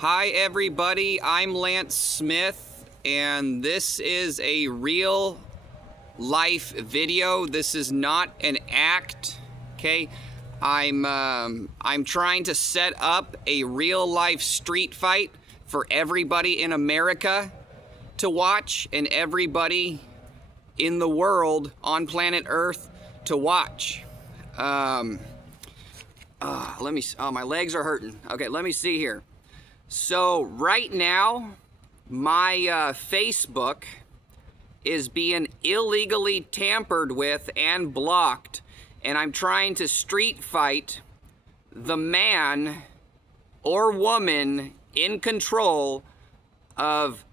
Hi everybody, I'm Lance Smith, and this is a real life video. This is not an act, okay? I'm trying to set up a real life street fight for everybody in America to watch and everybody in the world on planet Earth to watch. My legs are hurting. Okay, let me see here. So right now, my Facebook is being illegally tampered with and blocked, and I'm trying to street fight the man or woman in control of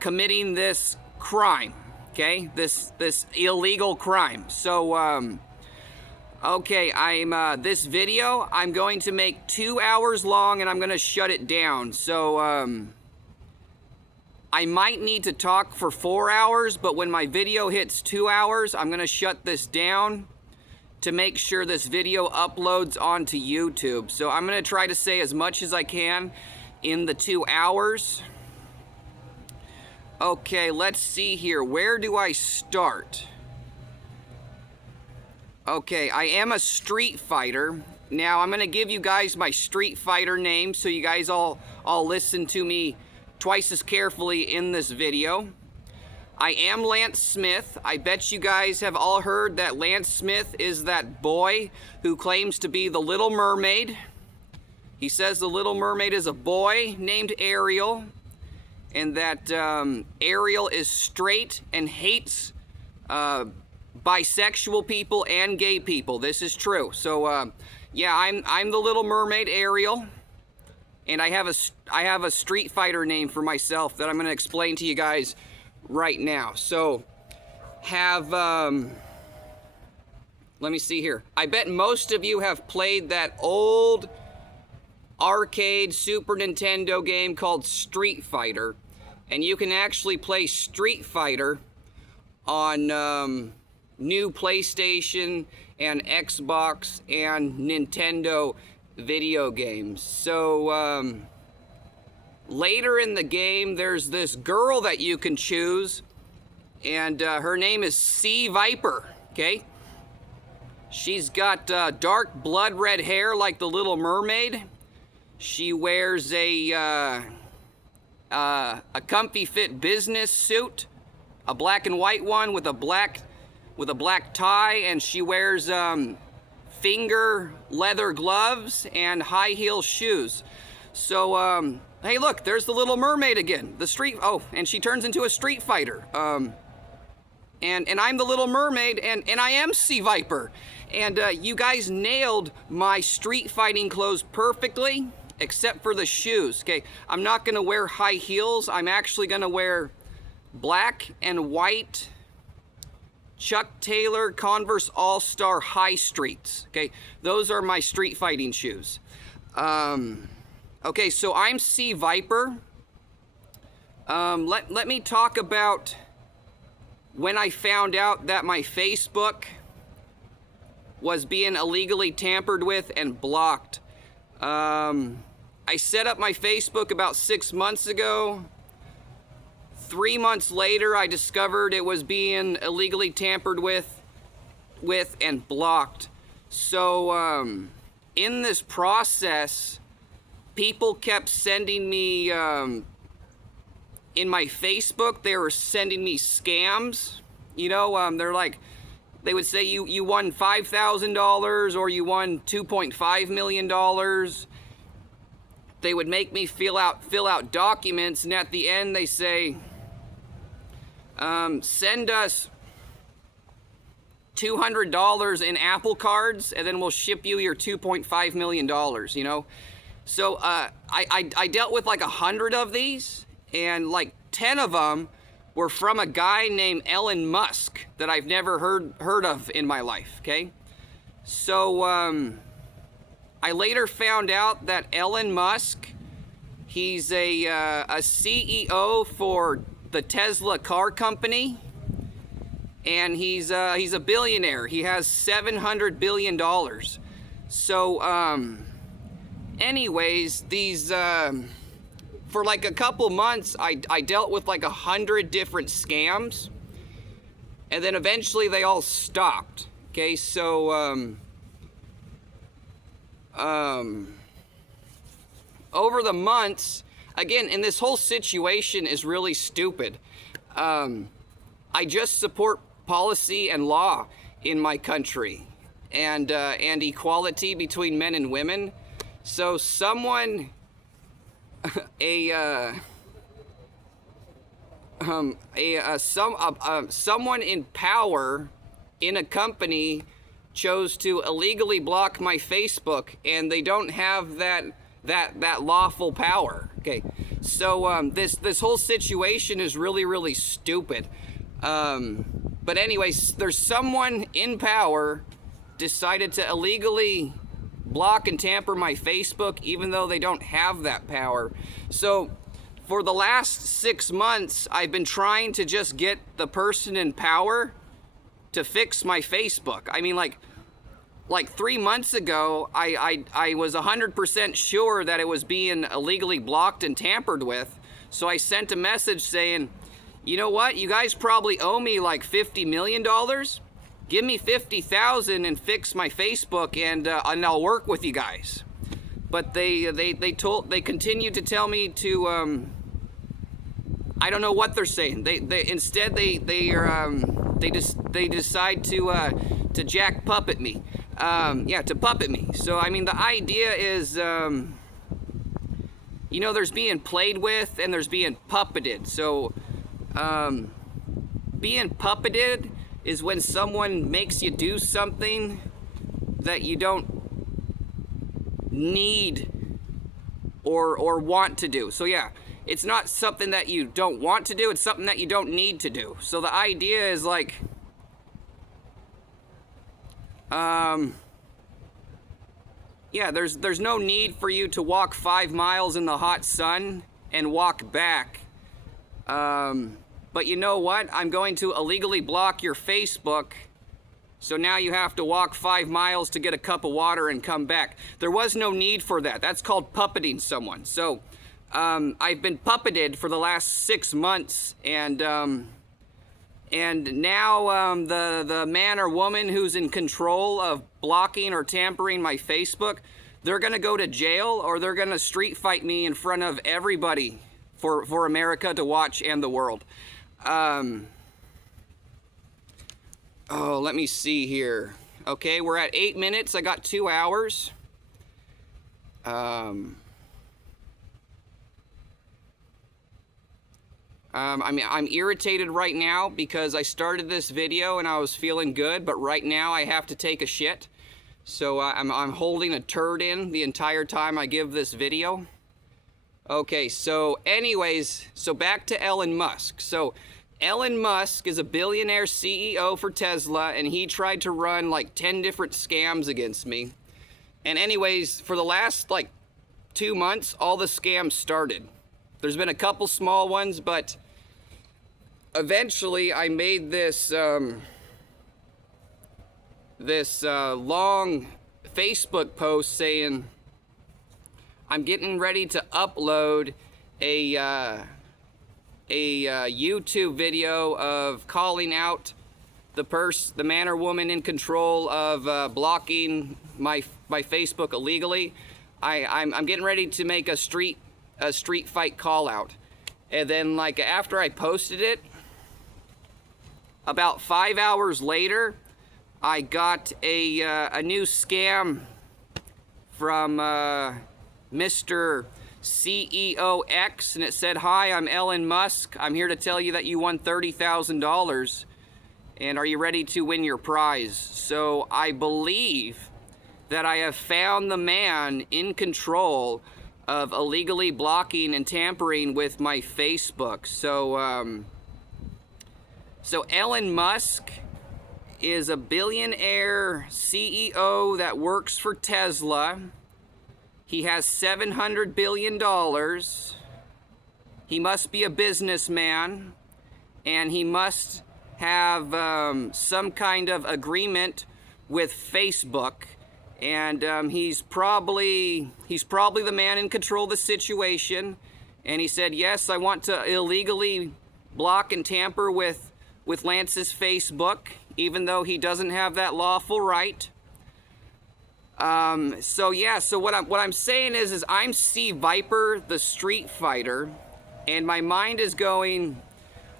committing this crime, okay? This illegal crime. So okay, this video, I'm going to make 2 hours long and I'm going to shut it down. So, I might need to talk for 4 hours, but when my video hits 2 hours, I'm going to shut this down to make sure this video uploads onto YouTube. So I'm going to try to say as much as I can in the 2 hours. Okay, let's see here. Where do I start? Okay, I am a street fighter. Now, I'm going to give you guys my street fighter name so you guys all listen to me twice as carefully in this video. I am Lance Smith. I bet you guys have all heard that Lance Smith is that boy who claims to be the Little Mermaid. He says the Little Mermaid is a boy named Ariel, and that Ariel is straight and hates bisexual people and gay people. This is true. So yeah, I'm the Little Mermaid Ariel, and I have a street fighter name for myself that I'm going to explain to you guys right now. So let me see here. I bet most of you have played that old arcade Super Nintendo game called Street Fighter, and you can actually play Street Fighter on new PlayStation and Xbox and Nintendo video games. So later in the game, there's this girl that you can choose, and her name is Sea Viper, okay? She's got dark blood red hair like the Little Mermaid. She wears a comfy fit business suit, a black and white one with a black tie, and she wears finger leather gloves and high heel shoes. So hey, look, there's the Little Mermaid again. And she turns into a street fighter. And I'm the Little Mermaid, and I am Sea Viper. And you guys nailed my street fighting clothes perfectly, except for the shoes. Okay, I'm not gonna wear high heels. I'm actually gonna wear black and white Chuck Taylor Converse All-Star High Streets. Okay, those are my street fighting shoes. Okay, so I'm Sea Viper. Let me talk about when I found out that my Facebook was being illegally tampered with and blocked. I set up my Facebook about 6 months ago. 3 months later, I discovered it was being illegally tampered with and blocked. So in this process, people kept sending me, in my Facebook, they were sending me scams. You know, they're like, they would say you won $5,000 or you won $2.5 million. They would make me fill out documents, and at the end they say, send us $200 in Apple cards, and then we'll ship you your $2.5 million, you know? So I dealt with like 100 of these, and like 10 of them were from a guy named Elon Musk that I've never heard of in my life, okay? So I later found out that Elon Musk, he's a CEO for the Tesla car company, and he's a billionaire. He has $700 billion. So anyways, these, for like a couple months, I dealt with like 100 different scams, and then eventually they all stopped. Okay, so, over the months, again, and this whole situation is really stupid. I just support policy and law in my country, and equality between men and women. So someone, someone in power in a company chose to illegally block my Facebook, and they don't have that lawful power. Okay, so this whole situation is really stupid. But anyways, there's someone in power decided to illegally block and tamper my Facebook, even though they don't have that power. So for the last 6 months, I've been trying to just get the person in power to fix my Facebook. I mean, like 3 months ago, I was 100% sure that it was being illegally blocked and tampered with. So I sent a message saying, you know what, you guys probably owe me like $50 million. Give me 50,000 and fix my Facebook, and I'll work with you guys. But they continued to tell me to, I don't know what they're saying. Instead they decide to jack puppet me. To puppet me. So I mean, the idea is, you know, there's being played with and there's being puppeted. So being puppeted is when someone makes you do something that you don't need or want to do. So yeah, it's not something that you don't want to do, it's something that you don't need to do. So the idea is like, yeah, there's no need for you to walk 5 miles in the hot sun and walk back. But you know what? I'm going to illegally block your Facebook, so now you have to walk 5 miles to get a cup of water and come back. There was no need for that. That's called puppeting someone. So I've been puppeted for the last 6 months, and now the man or woman who's in control of blocking or tampering my Facebook, they're gonna go to jail, or they're gonna street fight me in front of everybody for America to watch and the world. Oh, let me see here. Okay, we're at 8 minutes. I got 2 hours. I mean, I'm irritated right now because I started this video and I was feeling good, but right now I have to take a shit. So I'm holding a turd in the entire time I give this video. Okay, so anyways, so back to Elon Musk. So Elon Musk is a billionaire CEO for Tesla, and he tried to run like 10 different scams against me. And anyways, for the last like 2 months, all the scams started. There's been a couple small ones, but eventually I made this long Facebook post saying I'm getting ready to upload a YouTube video of calling out the man or woman in control of blocking my Facebook illegally. I'm getting ready to make a street fight call out. And then like after I posted it, about 5 hours later, I got a new scam from Mr. CEO X, and it said, "Hi, I'm Elon Musk. I'm here to tell you that you won $30,000, and are you ready to win your prize?" So I believe that I have found the man in control of illegally blocking and tampering with my Facebook. So Elon Musk is a billionaire CEO that works for Tesla. He has $700 billion. He must be a businessman, and he must have some kind of agreement with Facebook. and he's probably the man in control of the situation. And he said, yes, I want to illegally block and tamper with Lance's Facebook, even though he doesn't have that lawful right. So yeah, so what I'm saying is I'm C Viper, the Street Fighter, and my mind is going,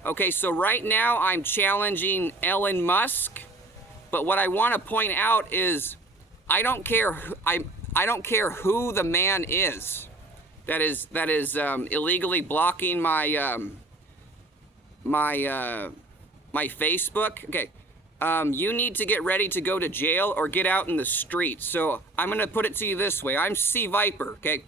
okay, so right now I'm challenging Elon Musk, but what I want to point out is I don't care who the man is that is illegally blocking my my Facebook. Okay. You need to get ready to go to jail or get out in the street. So I'm going to put it to you this way. I'm C Viper, okay?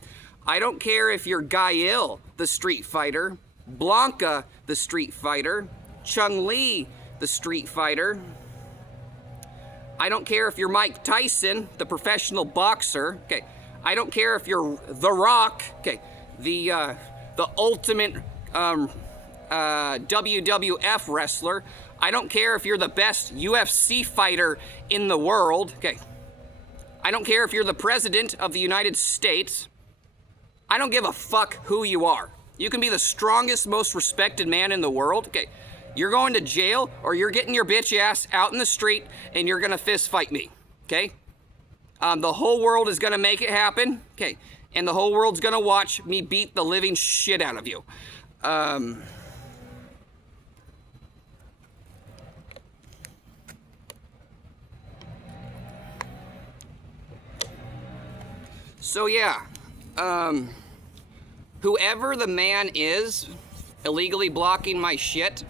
I don't care if you're Gail, the Street Fighter, Blanca, the Street Fighter, Chung-Li, the Street Fighter. I don't care if you're Mike Tyson, the professional boxer, okay? I don't care if you're The Rock, okay? The ultimate WWF wrestler. I don't care if you're the best UFC fighter in the world, okay? I don't care if you're the president of the United States. I don't give a fuck who you are. You can be the strongest, most respected man in the world, okay? You're going to jail or you're getting your bitch ass out in the street and you're gonna fist fight me, okay? The whole world is gonna make it happen, okay? And the whole world's gonna watch me beat the living shit out of you. So yeah, whoever the man is illegally blocking my shit,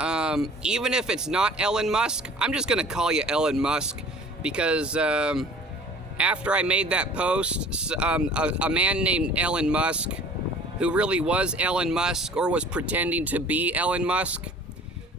even if it's not Elon Musk, I'm just gonna call you Elon Musk because after I made that post, a man named Elon Musk, who really was Elon Musk or was pretending to be Elon Musk,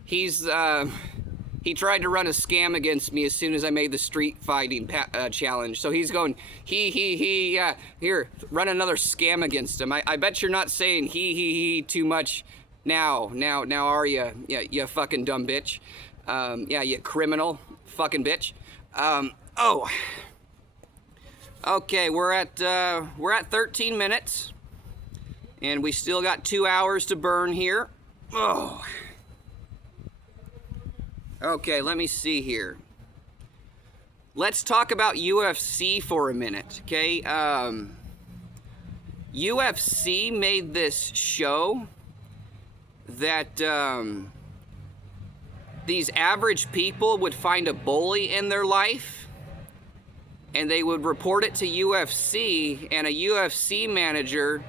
he tried to run a scam against me as soon as I made the street fighting challenge. So he's going, yeah, here, run another scam against him. I bet you're not saying he too much now, are you? Yeah, you fucking dumb bitch. Yeah, you criminal fucking bitch. Oh. Okay, we're at 13 minutes, and we still got 2 hours to burn here. Oh. Okay, let me see here. Let's talk about UFC for a minute, okay? UFC made this show that these average people would find a bully in their life and they would report it to UFC, and a UFC manager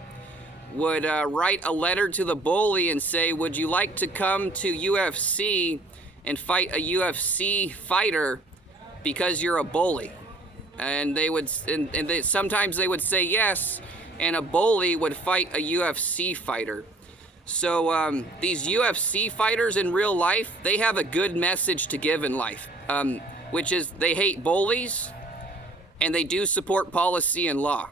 would write a letter to the bully and say, would you like to come to UFC and fight a UFC fighter because you're a bully? And they would, sometimes they would say yes, and a bully would fight a UFC fighter. So these UFC fighters in real life, they have a good message to give in life, which is they hate bullies and they do support policy and law.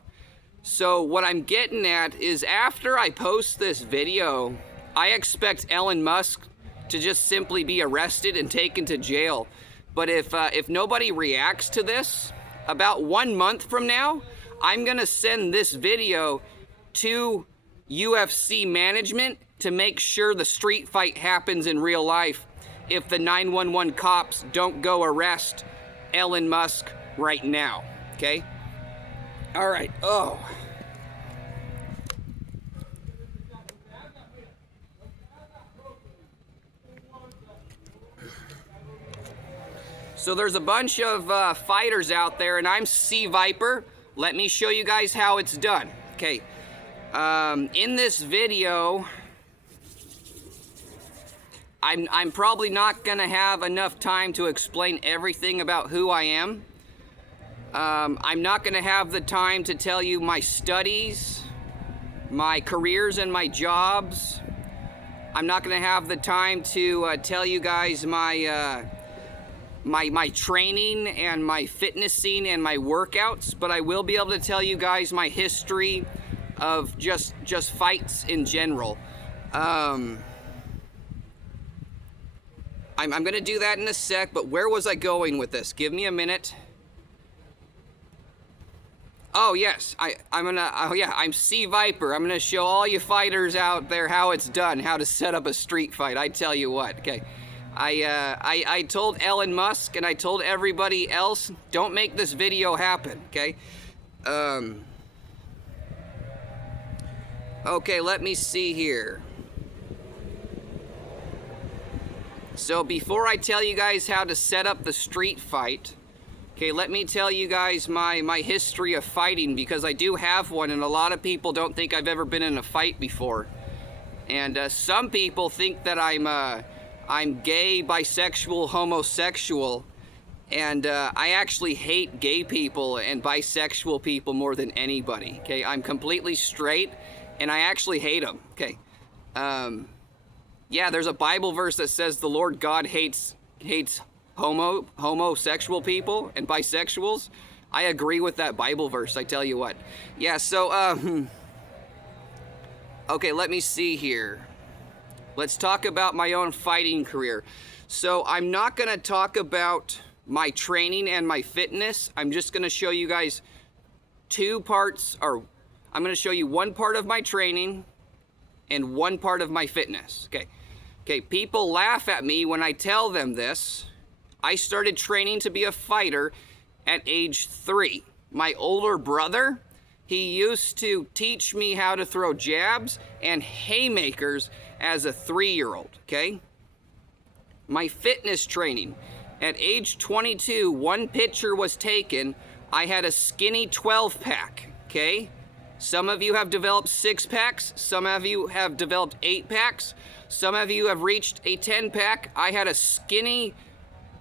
So what I'm getting at is after I post this video, I expect Elon Musk to just simply be arrested and taken to jail. But if nobody reacts to this, about 1 month from now, I'm gonna send this video to UFC management to make sure the street fight happens in real life if the 911 cops don't go arrest Elon Musk right now, okay? All right, oh. So there's a bunch of fighters out there, and I'm C Viper. Let me show you guys how it's done. Okay, in this video, I'm probably not gonna have enough time to explain everything about who I am. I'm not gonna have the time to tell you my studies, my careers and my jobs. I'm not gonna have the time to tell you guys my my training and my fitnessing and my workouts, but I will be able to tell you guys my history of just fights in general. I'm gonna do that in a sec, but where was I going with this? Give me a minute. Oh yes, I'm Sea Viper. I'm gonna show all you fighters out there how it's done, how to set up a street fight. I tell you what, okay. I told Elon Musk and I told everybody else, don't make this video happen, okay? Okay, let me see here. So before I tell you guys how to set up the street fight, okay, let me tell you guys my history of fighting, because I do have one, and a lot of people don't think I've ever been in a fight before. And some people think that I'm gay, bisexual, homosexual, and I actually hate gay people and bisexual people more than anybody, okay? I'm completely straight, and I actually hate them, okay? Yeah, there's a Bible verse that says the Lord God hates homosexual people and bisexuals. I agree with that Bible verse, I tell you what. Yeah, so, okay, let me see here. Let's talk about my own fighting career. So I'm not going to talk about my training and my fitness. I'm just going to show you guys two parts, or I'm going to show you one part of my training and one part of my fitness. Okay, people laugh at me when I tell them this. I started training to be a fighter at age 3. My older brother, he used to teach me how to throw jabs and haymakers as a 3-year-old, okay? My fitness training. At age 22, one picture was taken. I had a skinny 12-pack, okay? Some of you have developed 6-packs. Some of you have developed 8-packs. Some of you have reached a 10-pack. I had a skinny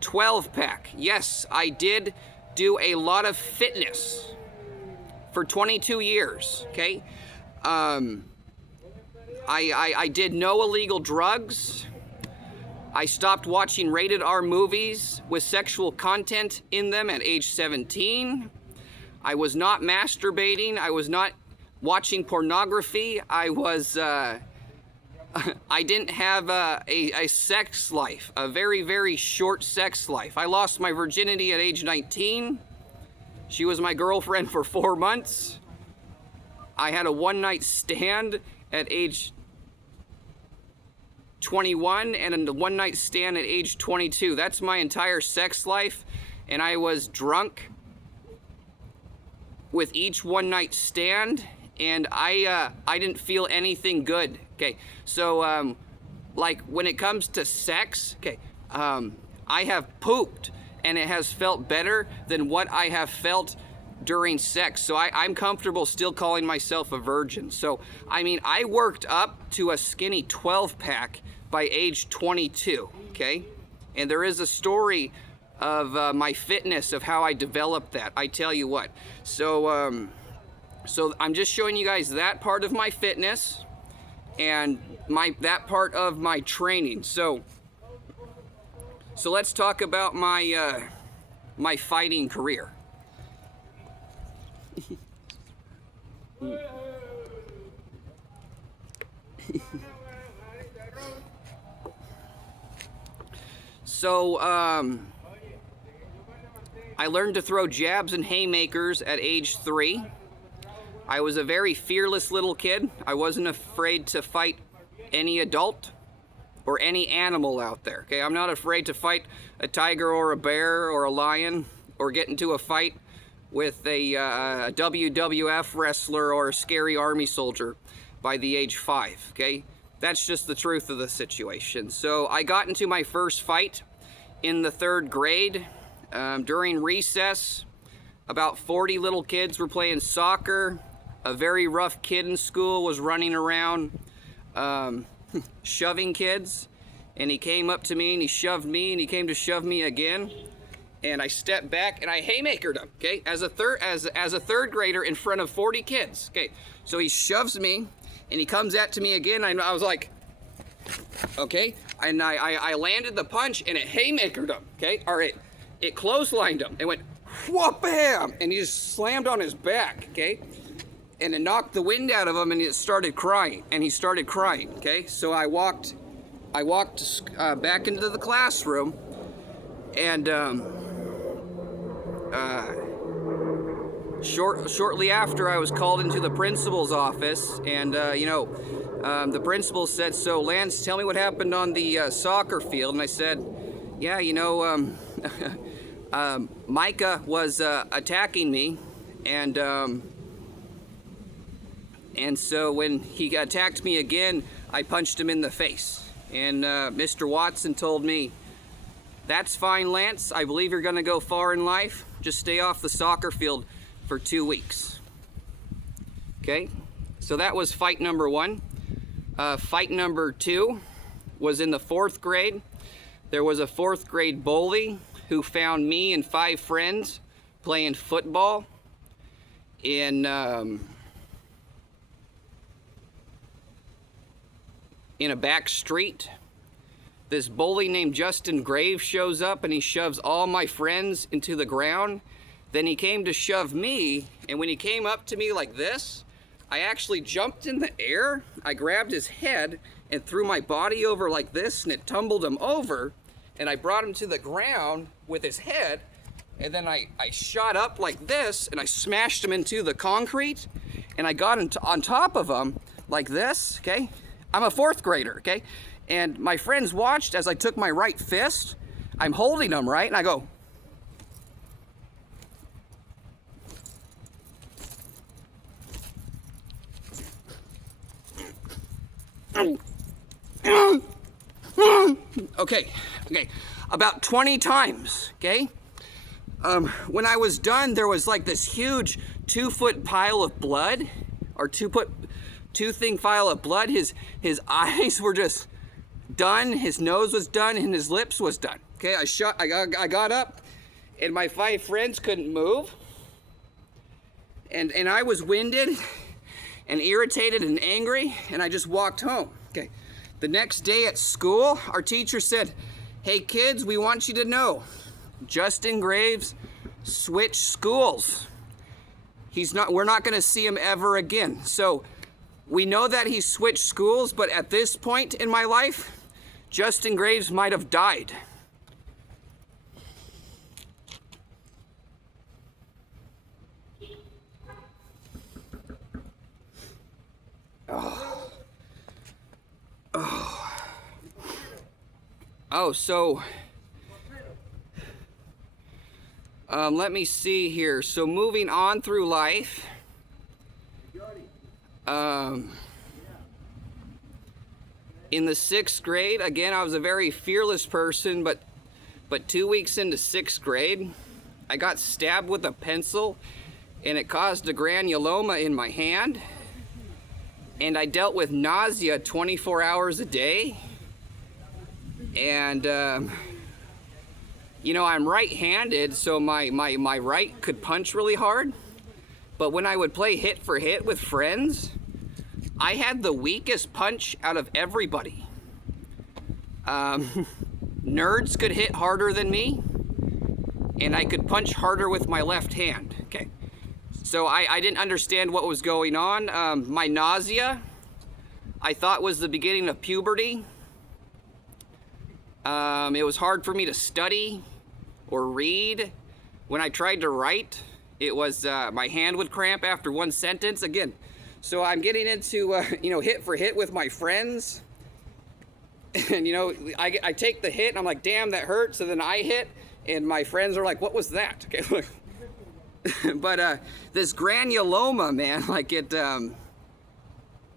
12-pack. Yes, I did do a lot of fitness for 22 years, okay? I did no illegal drugs. I stopped watching rated R movies with sexual content in them at age 17. I was not masturbating. I was not watching pornography. I didn't have a sex life, a very, very short sex life. I lost my virginity at age 19. She was my girlfriend for 4 months. I had a one-night stand at age 21 and a one-night stand at age 22. That's my entire sex life, and I was drunk with each one-night stand, and I didn't feel anything good. Okay, so like when it comes to sex, okay, I have pooped and it has felt better than what I have felt during sex. So I'm comfortable still calling myself a virgin. So, I mean, I worked up to a skinny 12-pack by age 22, okay? And there is a story of my fitness, of how I developed that. I tell you what. So, so I'm just showing you guys that part of my fitness and that part of my training. So let's talk about my my fighting career. So I learned to throw jabs and haymakers at age 3. I was a very fearless little kid. I wasn't afraid to fight any adult or any animal out there, okay? I'm not afraid to fight a tiger or a bear or a lion, or get into a fight with a WWF wrestler or a scary army soldier by the age 5, okay? That's just the truth of the situation. So I got into my first fight in the 3rd grade. During recess, about 40 little kids were playing soccer. A very rough kid in school was running around shoving kids, and he came up to me and he shoved me, and he came to shove me again, and I stepped back and I haymakered him, okay, as a third grader in front of 40 kids, okay. So he shoves me and he comes at me again, and I was like, okay, and I landed the punch and it haymakered him, okay, all right, it clotheslined him. It went whoop bam, and he just slammed on his back, okay. And it knocked the wind out of him, and he started crying. Okay? So I walked back into the classroom, and Shortly after, I was called into the principal's office, and the principal said, "So Lance, tell me what happened on the soccer field." And I said, "Yeah, Micah was attacking me, and so when he attacked me again, I punched him in the face." And Mr. Watson told me, "That's fine, Lance. I believe you're going to go far in life. Just stay off the soccer field for 2 weeks." Okay, so that was fight number 1. Fight number 2 was in the 4th grade. There was a 4th grade bully who found me and 5 friends playing football in a back street. This bully named Justin Graves shows up and he shoves all my friends into the ground. Then he came to shove me, and when he came up to me like this, I actually jumped in the air. I grabbed his head and threw my body over like this, and it tumbled him over, and I brought him to the ground with his head, and then I shot up like this, and I smashed him into the concrete, and I got on top of him like this, okay? I'm a 4th grader, okay? And my friends watched as I took my right fist. I'm holding him, right? And I go, okay, about 20 times, okay? When I was done, there was like this huge 2-foot pile of blood, or 2-thing pile of blood. His eyes were just done, his nose was done, and his lips was done. Okay, I got up, and my 5 friends couldn't move, and I was winded and irritated and angry, and I just walked home. Okay, the next day at school, our teacher said, "Hey kids, we want you to know, Justin Graves switched schools. We're not gonna see him ever again." So we know that he switched schools, but at this point in my life, Justin Graves might have died. So let me see here. So moving on through life, in the 6th grade, again, I was a very fearless person, but 2 weeks into 6th grade, I got stabbed with a pencil, and it caused a granuloma in my hand, and I dealt with nausea 24 hours a day. And I'm right-handed, so my right could punch really hard, but when I would play hit for hit with friends, I had the weakest punch out of everybody. Nerds could hit harder than me, and I could punch harder with my left hand. Okay, so I didn't understand what was going on. My nausea, I thought, was the beginning of puberty. It was hard for me to study or read. When I tried to write, it was my hand would cramp after one sentence. Again, so I'm getting into hit for hit with my friends, and I take the hit and I'm like, damn, that hurts. So then I hit, and my friends are like, what was that? Okay, look. But this granuloma, man, like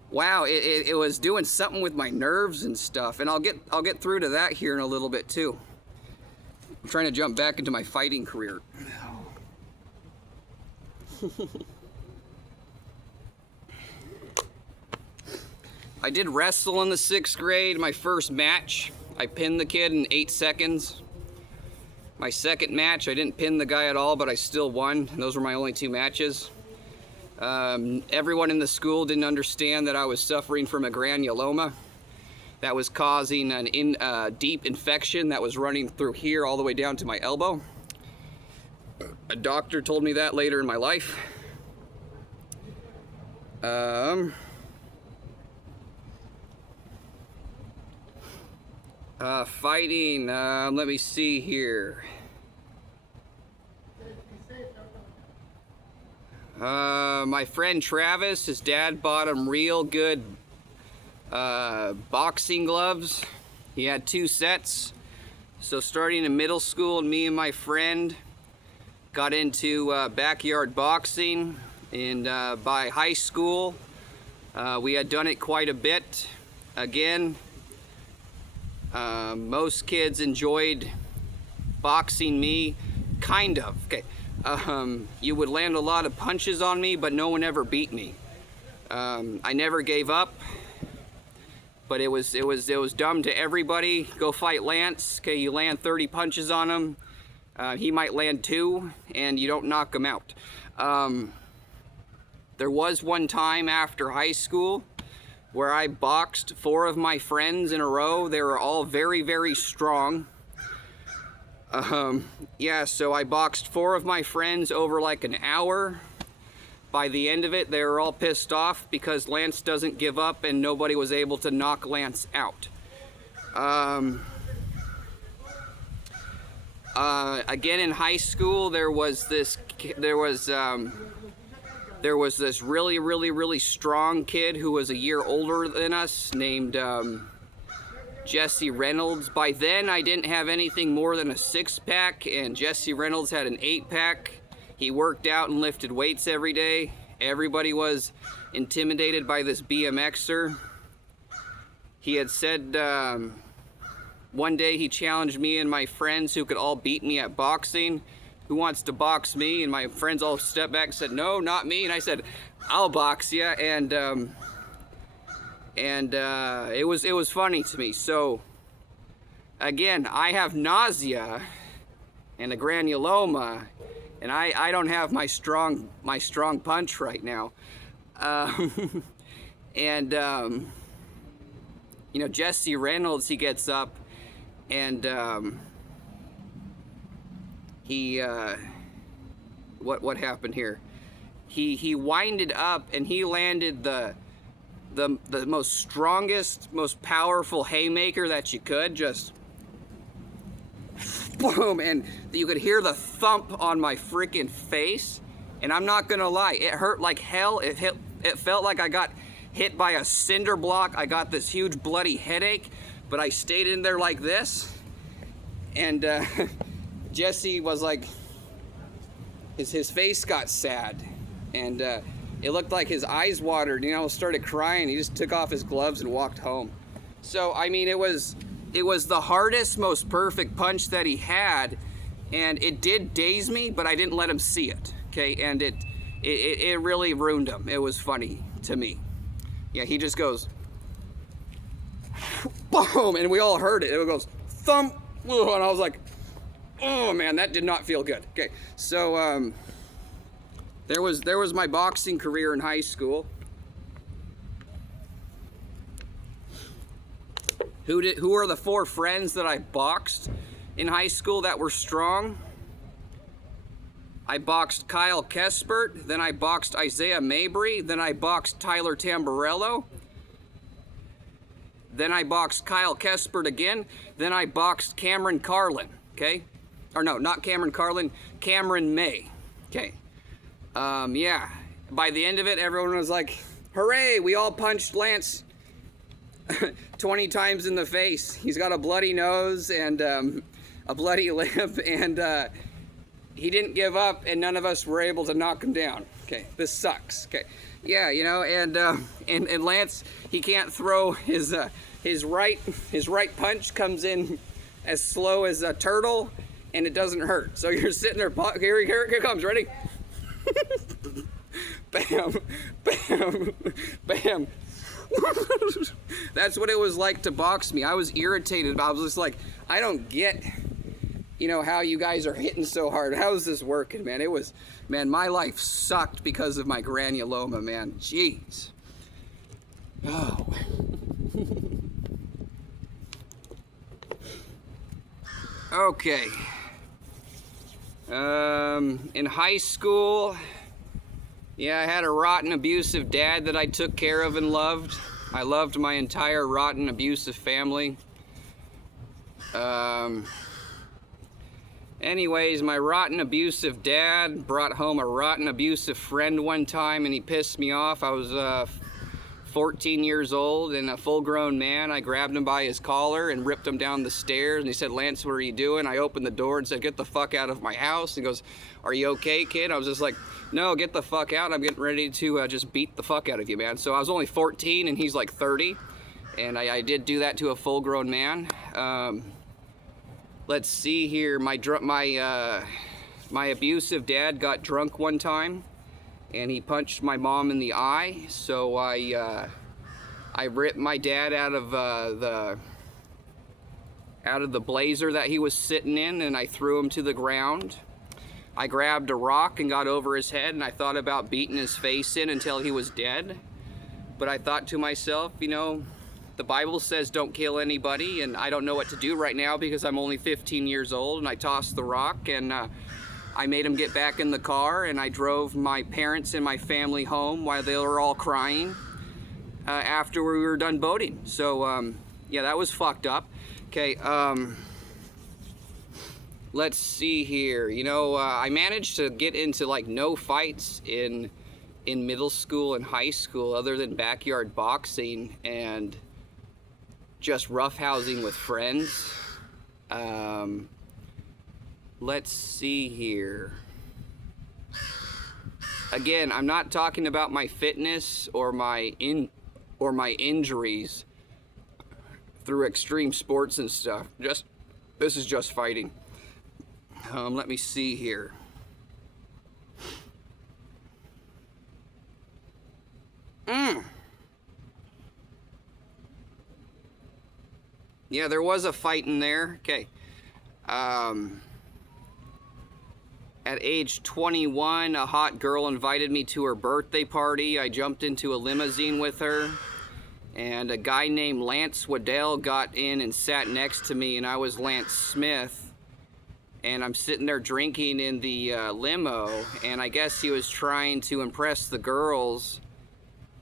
wow, it was doing something with my nerves and stuff, and I'll get through to that here in a little bit too. I'm trying to jump back into my fighting career. I did wrestle in the 6th grade. My first match, I pinned the kid in 8 seconds. My second match, I didn't pin the guy at all, but I still won. Those were my only 2 matches. Everyone in the school didn't understand that I was suffering from a granuloma that was causing an deep infection that was running through here all the way down to my elbow. A doctor told me that later in my life. Fighting, let me see here. My friend Travis, his dad bought him real good boxing gloves. He had 2 sets. So starting in middle school, me and my friend got into backyard boxing, and by high school we had done it quite a bit. Again, most kids enjoyed boxing me, kind of. Okay, you would land a lot of punches on me, but no one ever beat me. I never gave up, but it was dumb to everybody. Go fight Lance. Okay, you land 30 punches on him. He might land 2, and you don't knock him out. There was one time after high school where I boxed 4 of my friends in a row. They were all very, very strong. Yeah, so I boxed 4 of my friends over like an hour. By the end of it, they were all pissed off because Lance doesn't give up and nobody was able to knock Lance out. Again, in high school, there was this really, really, really strong kid who was a year older than us, named Jesse Reynolds. By then, I didn't have anything more than a 6-pack, and Jesse Reynolds had an 8-pack. He worked out and lifted weights every day. Everybody was intimidated by this BMXer. He had said one day he challenged me and my friends who could all beat me at boxing. Who wants to box me? And my friends all stepped back and said, no, not me. And I said, I'll box you. And it was funny to me. So again, I have nausea and a granuloma, and I don't have my strong punch right now. You know, Jesse Reynolds, he gets up and what happened here? He winded up and he landed the most strongest, most powerful haymaker that you could, just boom, and you could hear the thump on my freaking face. And I'm not gonna lie, it hurt like hell. It felt like I got hit by a cinder block. I got this huge bloody headache, but I stayed in there like this. And Jesse was like, his face got sad, and it looked like his eyes watered, you know, started crying. He just took off his gloves and walked home. So I mean, it was the hardest, most perfect punch that he had, and it did daze me, but I didn't let him see it. Okay, and it really ruined him. It was funny to me. Yeah, he just goes boom, and we all heard it. It goes thump, and I was like, oh man, that did not feel good. Okay, so there was my boxing career in high school. Who are the 4 friends that I boxed in high school that were strong? I boxed Kyle Kespert, then I boxed Isaiah Mabry, then I boxed Tyler Tamburello, then I boxed Kyle Kespert again, then I boxed Cameron Carlin, okay? Or no, not Cameron Carlin, Cameron May, okay? Yeah, by the end of it, everyone was like, hooray, we all punched Lance 20 times in the face. He's got a bloody nose and a bloody lip, and he didn't give up, and none of us were able to knock him down. Okay, this sucks. Okay, yeah, you know, and Lance, he can't throw his right punch comes in as slow as a turtle, and it doesn't hurt. So you're sitting there, here it comes, ready? Bam, bam, bam. That's what it was like to box me. I was irritated. I was just like, I don't get, you know, how you guys are hitting so hard. How is this working, man? Man, my life sucked because of my granuloma, man. Jeez. Oh. Okay. In high school, yeah, I had a rotten, abusive dad that I took care of and loved. I loved my entire rotten, abusive family. Anyways, my rotten abusive dad brought home a rotten abusive friend one time, and he pissed me off. I was 14 years old and a full-grown man. I grabbed him by his collar and ripped him down the stairs, and he said, "Lance, what are you doing?" I opened the door and said, "Get the fuck out of my house." He goes, "Are you okay, kid?" I was just like, "No, get the fuck out. I'm getting ready to just beat the fuck out of you, man." So I was only 14 and he's like 30, and I did do that to a full-grown man. Let's see here. My abusive dad got drunk one time, and he punched my mom in the eye. So I ripped my dad out of the blazer that he was sitting in, and I threw him to the ground. I grabbed a rock and got over his head, and I thought about beating his face in until he was dead. But I thought to myself, you know, the Bible says don't kill anybody, and I don't know what to do right now because I'm only 15 years old. And I tossed the rock, and I made him get back in the car, and I drove my parents and my family home while they were all crying after we were done boating. So yeah, that was fucked up. Okay, let's see here. You know, I managed to get into like no fights in middle school and high school other than backyard boxing and just roughhousing with friends. Let's see here. Again, I'm not talking about my fitness or my injuries through extreme sports and stuff. This is just fighting. Let me see here. Yeah, there was a fight in there. Okay. At age 21, a hot girl invited me to her birthday party. I jumped into a limousine with her, and a guy named Lance Waddell got in and sat next to me, and I was Lance Smith. And I'm sitting there drinking in the limo, and I guess he was trying to impress the girls.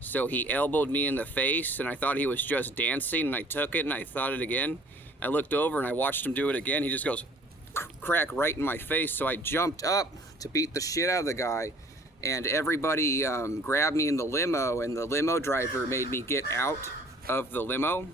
So he elbowed me in the face, and I thought he was just dancing, and I took it and I thought it again. I looked over and I watched him do it again. He just goes crack right in my face. So I jumped up to beat the shit out of the guy, and everybody grabbed me in the limo, and the limo driver made me get out of the limo.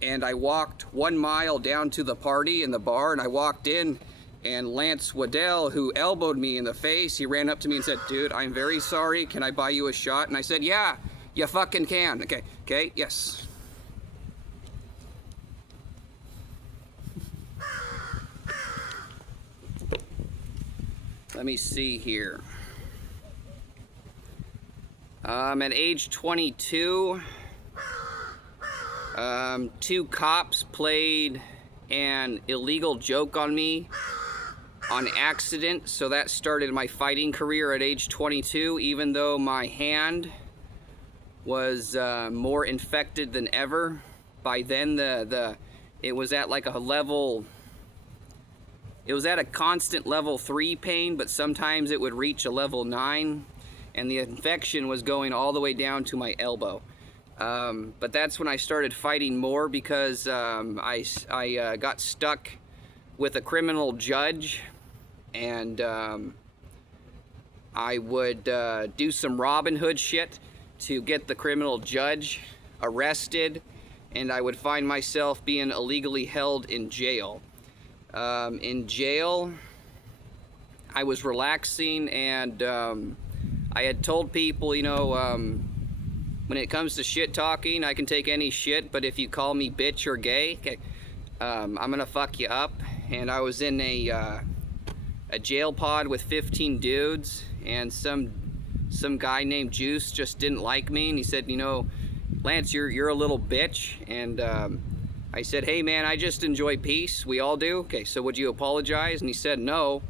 And I walked 1 mile down to the party in the bar, and I walked in, and Lance Waddell, who elbowed me in the face, he ran up to me and said, "Dude, I'm very sorry. Can I buy you a shot?" And I said, "Yeah, you fucking can." Okay, yes. Let me see here. At age 22, 2 cops played an illegal joke on me on accident, so that started my fighting career at age 22, even though my hand was more infected than ever. By then it was at like a level, it was at a constant level 3 pain, but sometimes it would reach a level 9, and the infection was going all the way down to my elbow. But that's when I started fighting more, because I got stuck with a criminal judge, and I would do some Robin Hood shit to get the criminal judge arrested, and I would find myself being illegally held in jail. In jail, I was relaxing, and I had told people, you know, when it comes to shit talking, I can take any shit, but if you call me bitch or gay, okay, I'm gonna fuck you up. And I was in a jail pod with 15 dudes, and some guy named Juice just didn't like me, and he said, "You know, Lance, you're a little bitch." And I said, "Hey man, I just enjoy peace. We all do. Okay, so would you apologize?" And he said no.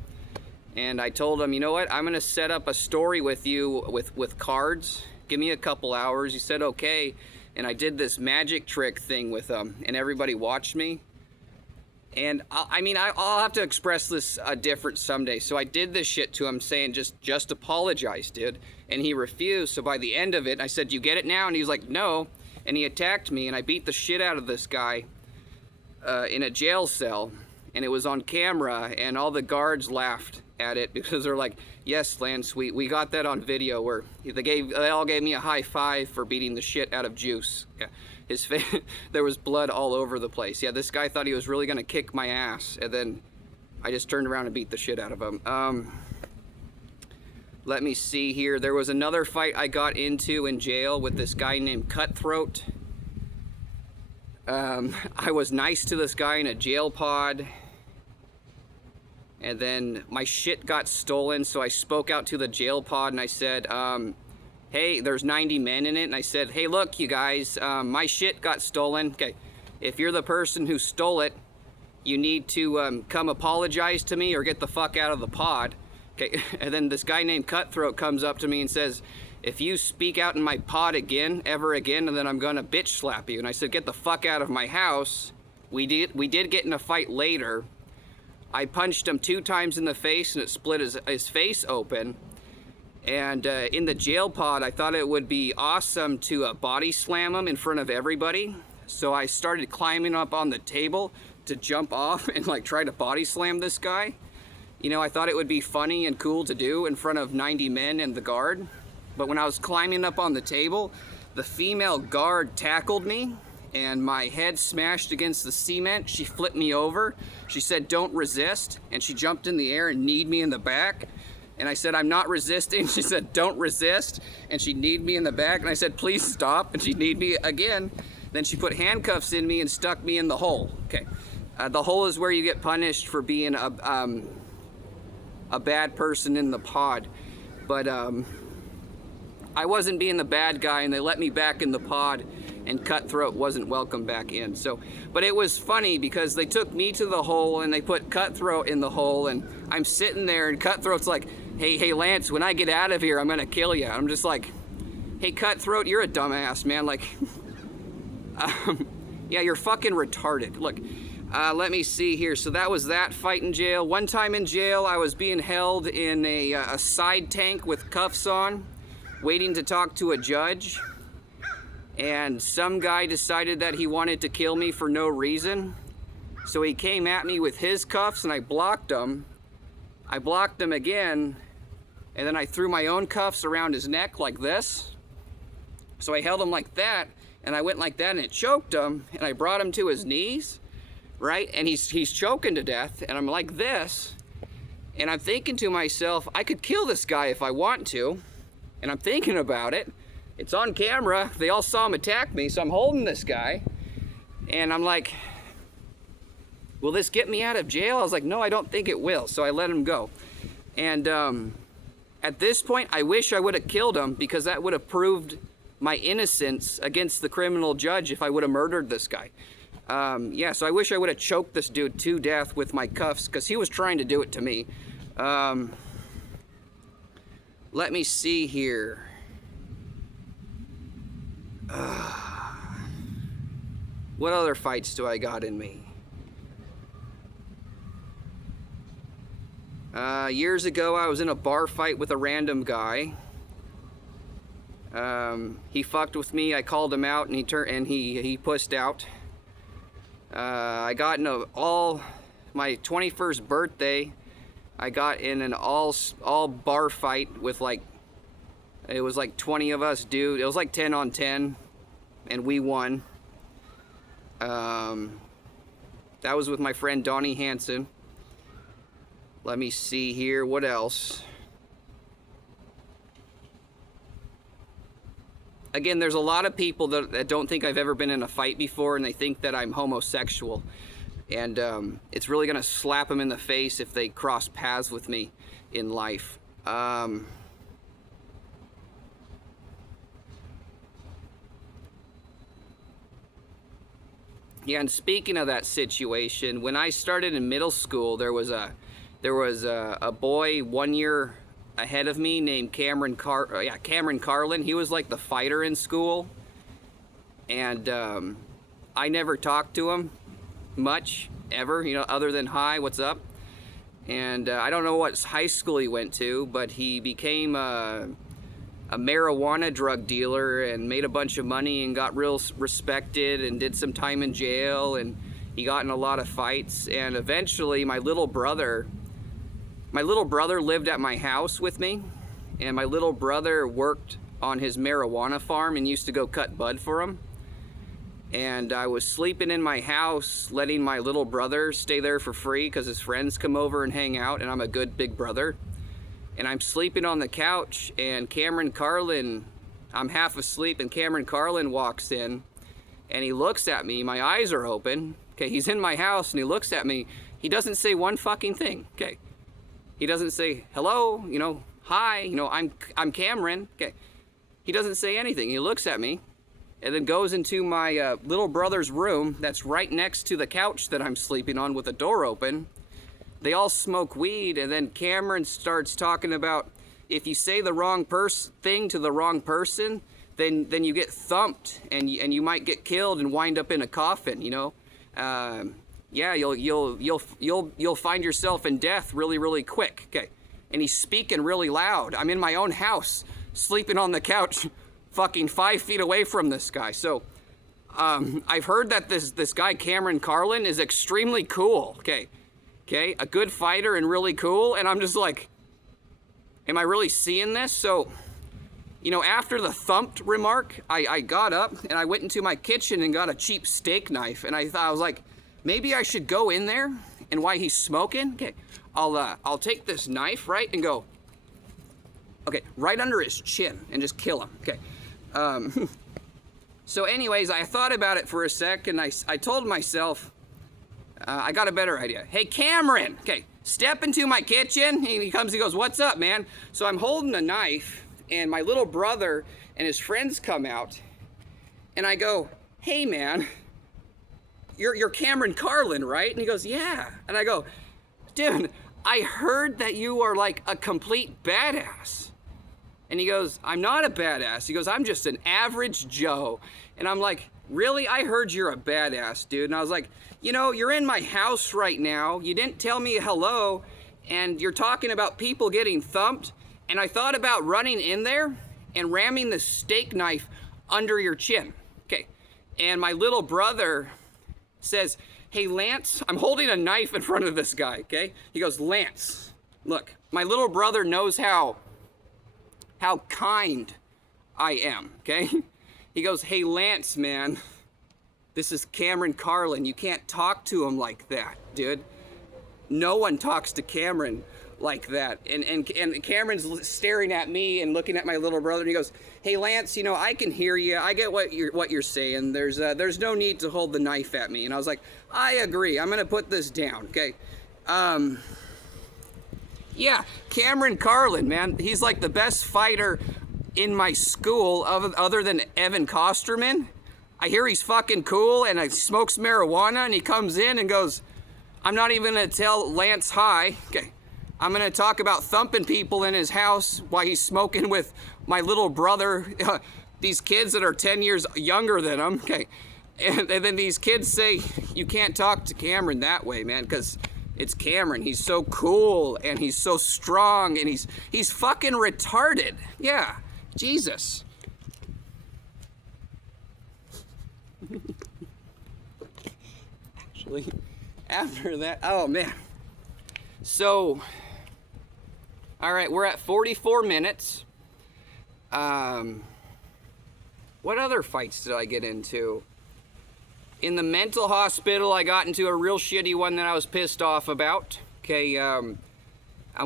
And I told him, "You know what? I'm gonna set up a story with you with cards. Give me a couple hours." He said okay. And I did this magic trick thing with him, and everybody watched me. And I'll have to express this different someday. So I did this shit to him, saying, just apologize, dude. And he refused. So by the end of it, I said, "You get it now?" And he was like, "No." And he attacked me, and I beat the shit out of this guy in a jail cell. and it was on camera, and all the guards laughed at it because they're like, yes, Lance, we got that on video, where they all gave me a high five for beating the shit out of Juice. Yeah. His face, there was blood all over the place. Yeah, this guy thought he was really gonna kick my ass, and then I just turned around and beat the shit out of him. Let me see here. There was another fight I got into in jail with this guy named Cutthroat. I was nice to this guy in a jail pod, and then my shit got stolen, so I spoke out to the jail pod and I said, hey, there's 90 men in it, and I said, hey, look, you guys, my shit got stolen. Okay, if you're the person who stole it, you need to come apologize to me or get the fuck out of the pod. Okay, and then this guy named Cutthroat comes up to me and says, if you speak out in my pod again, ever again, and then I'm gonna bitch slap you. And I said, get the fuck out of my house. We did get in a fight later. I punched him 2 times in the face, and it split his face open. And in the jail pod, I thought it would be awesome to body slam him in front of everybody. So I started climbing up on the table to jump off and like try to body slam this guy. You know, I thought it would be funny and cool to do in front of 90 men and the guard. But when I was climbing up on the table, the female guard tackled me and my head smashed against the cement. She flipped me over. She said, don't resist. And she jumped in the air and kneed me in the back. And I said, I'm not resisting. She said, don't resist. And she kneed me in the back. And I said, please stop. And she kneed me again. Then she put handcuffs in me and stuck me in the hole. Okay. The hole is where you get punished for being a bad person in the pod. But I wasn't being the bad guy, and they let me back in the pod, and Cutthroat wasn't welcome back in. So, but it was funny because they took me to the hole and they put Cutthroat in the hole, and I'm sitting there and Cutthroat's like, hey Lance, when I get out of here, I'm gonna kill you. I'm just like, hey Cutthroat, you're a dumbass, man. Like, yeah, you're fucking retarded. Look, let me see here. So that was that fight in jail. One time in jail, I was being held in a side tank with cuffs on, waiting to talk to a judge. And some guy decided that he wanted to kill me for no reason. So he came at me with his cuffs and I blocked him. I blocked him again, and then I threw my own cuffs around his neck like this. So I held him like that, and I went like that, and it choked him, and I brought him to his knees, right? And he's choking to death, and I'm like this, and I'm thinking to myself, I could kill this guy if I want to, and I'm thinking about it. It's on camera. They all saw him attack me, so I'm holding this guy, and I'm like, will this get me out of jail? I was like, no, I don't think it will. So I let him go. And at this point, I wish I would have killed him, because that would have proved my innocence against the criminal judge if I would have murdered this guy. Yeah, so I wish I would have choked this dude to death with my cuffs, because he was trying to do it to me. Let me see here. What other fights do I got in me? Years ago, I was in a bar fight with a random guy. He fucked with me. I called him out, and he pussed out. I got in my 21st birthday. I got in an all bar fight with it was like 20 of us, dude. It was like 10 on 10, and we won. That was with my friend Donnie Hansen. Let me see here, what else? Again, there's a lot of people that don't think I've ever been in a fight before, and they think that I'm homosexual. And it's really gonna slap them in the face if they cross paths with me in life. Yeah, and speaking of that situation, when I started in middle school, there was a boy 1 year ahead of me named Cameron Carlin. He was like the fighter in school, and I never talked to him much ever, you know, other than hi, what's up? And I don't know what high school he went to, but he became a marijuana drug dealer and made a bunch of money and got real respected and did some time in jail, and He got in a lot of fights, and eventually my little brother lived at my house with me, and my little brother worked on his marijuana farm and used to go cut bud for him. And I was sleeping in my house, letting my little brother stay there for free because his friends come over and hang out, and I'm a good big brother. And I'm sleeping on the couch, and Cameron Carlin, I'm half asleep, and Cameron Carlin walks in, and he looks at me. My eyes are open. Okay, he's in my house, and he looks at me. He doesn't say one fucking thing. Okay, he doesn't say hello, you know, hi, you know, I'm Cameron. Okay, he doesn't say anything. He looks at me, and then goes into my little brother's room that's right next to the couch that I'm sleeping on with the door open. They all smoke weed, and then Cameron starts talking about if you say the wrong thing to the wrong person, then you get thumped, and you might get killed and wind up in a coffin, you know. Yeah, you'll find yourself in death really quick. Okay, and he's speaking really loud. I'm in my own house, sleeping on the couch, fucking 5 feet away from this guy. So I've heard that this guy Cameron Carlin is extremely cool. Okay, a good fighter and really cool. And I'm just like, am I really seeing this? So, you know, after the thumped remark, I got up and I went into my kitchen and got a cheap steak knife. And I was like, maybe I should go in there. And while he's smoking, okay, I'll take this knife, right, and go, okay, right under his chin and just kill him. Okay. So anyways, I thought about it for a sec, and I told myself, I got a better idea. Hey, Cameron, okay, step into my kitchen. He comes, he goes, what's up, man? So I'm holding a knife, and my little brother and his friends come out, and I go, hey, man, you're Cameron Carlin, right? And he goes, yeah. And I go, dude, I heard that you are like a complete badass. And he goes, I'm not a badass. He goes, I'm just an average Joe. And I'm like, really? I heard you're a badass, dude. And I was like, you know, you're in my house right now. You didn't tell me hello. And you're talking about people getting thumped. And I thought about running in there and ramming the steak knife under your chin. Okay. And my little brother says, hey, Lance, I'm holding a knife in front of this guy, okay? He goes, Lance, look, my little brother knows how kind I am, okay? He goes, hey, Lance, man, this is Cameron Carlin. You can't talk to him like that, dude. No one talks to Cameron like that. And Cameron's staring at me and looking at my little brother, and he goes, hey, Lance, you know, I can hear you. I get what you're saying. There's no need to hold the knife at me. And I was like, I agree. I'm gonna put this down, okay? Yeah, Cameron Carlin, man. He's like the best fighter in my school other than Evan Kosterman. I hear he's fucking cool, and he smokes marijuana, and he comes in and goes, I'm not even gonna tell Lance hi. Okay, I'm gonna talk about thumping people in his house while he's smoking with my little brother, these kids that are 10 years younger than him. Okay, and then these kids say, you can't talk to Cameron that way, man, because it's Cameron. He's so cool, and he's so strong, and he's fucking retarded. Yeah, Jesus. Actually, after that, oh man. So, all right, we're at 44 minutes. What other fights did I get into? In the mental hospital, I got into a real shitty one that I was pissed off about. Okay, I'm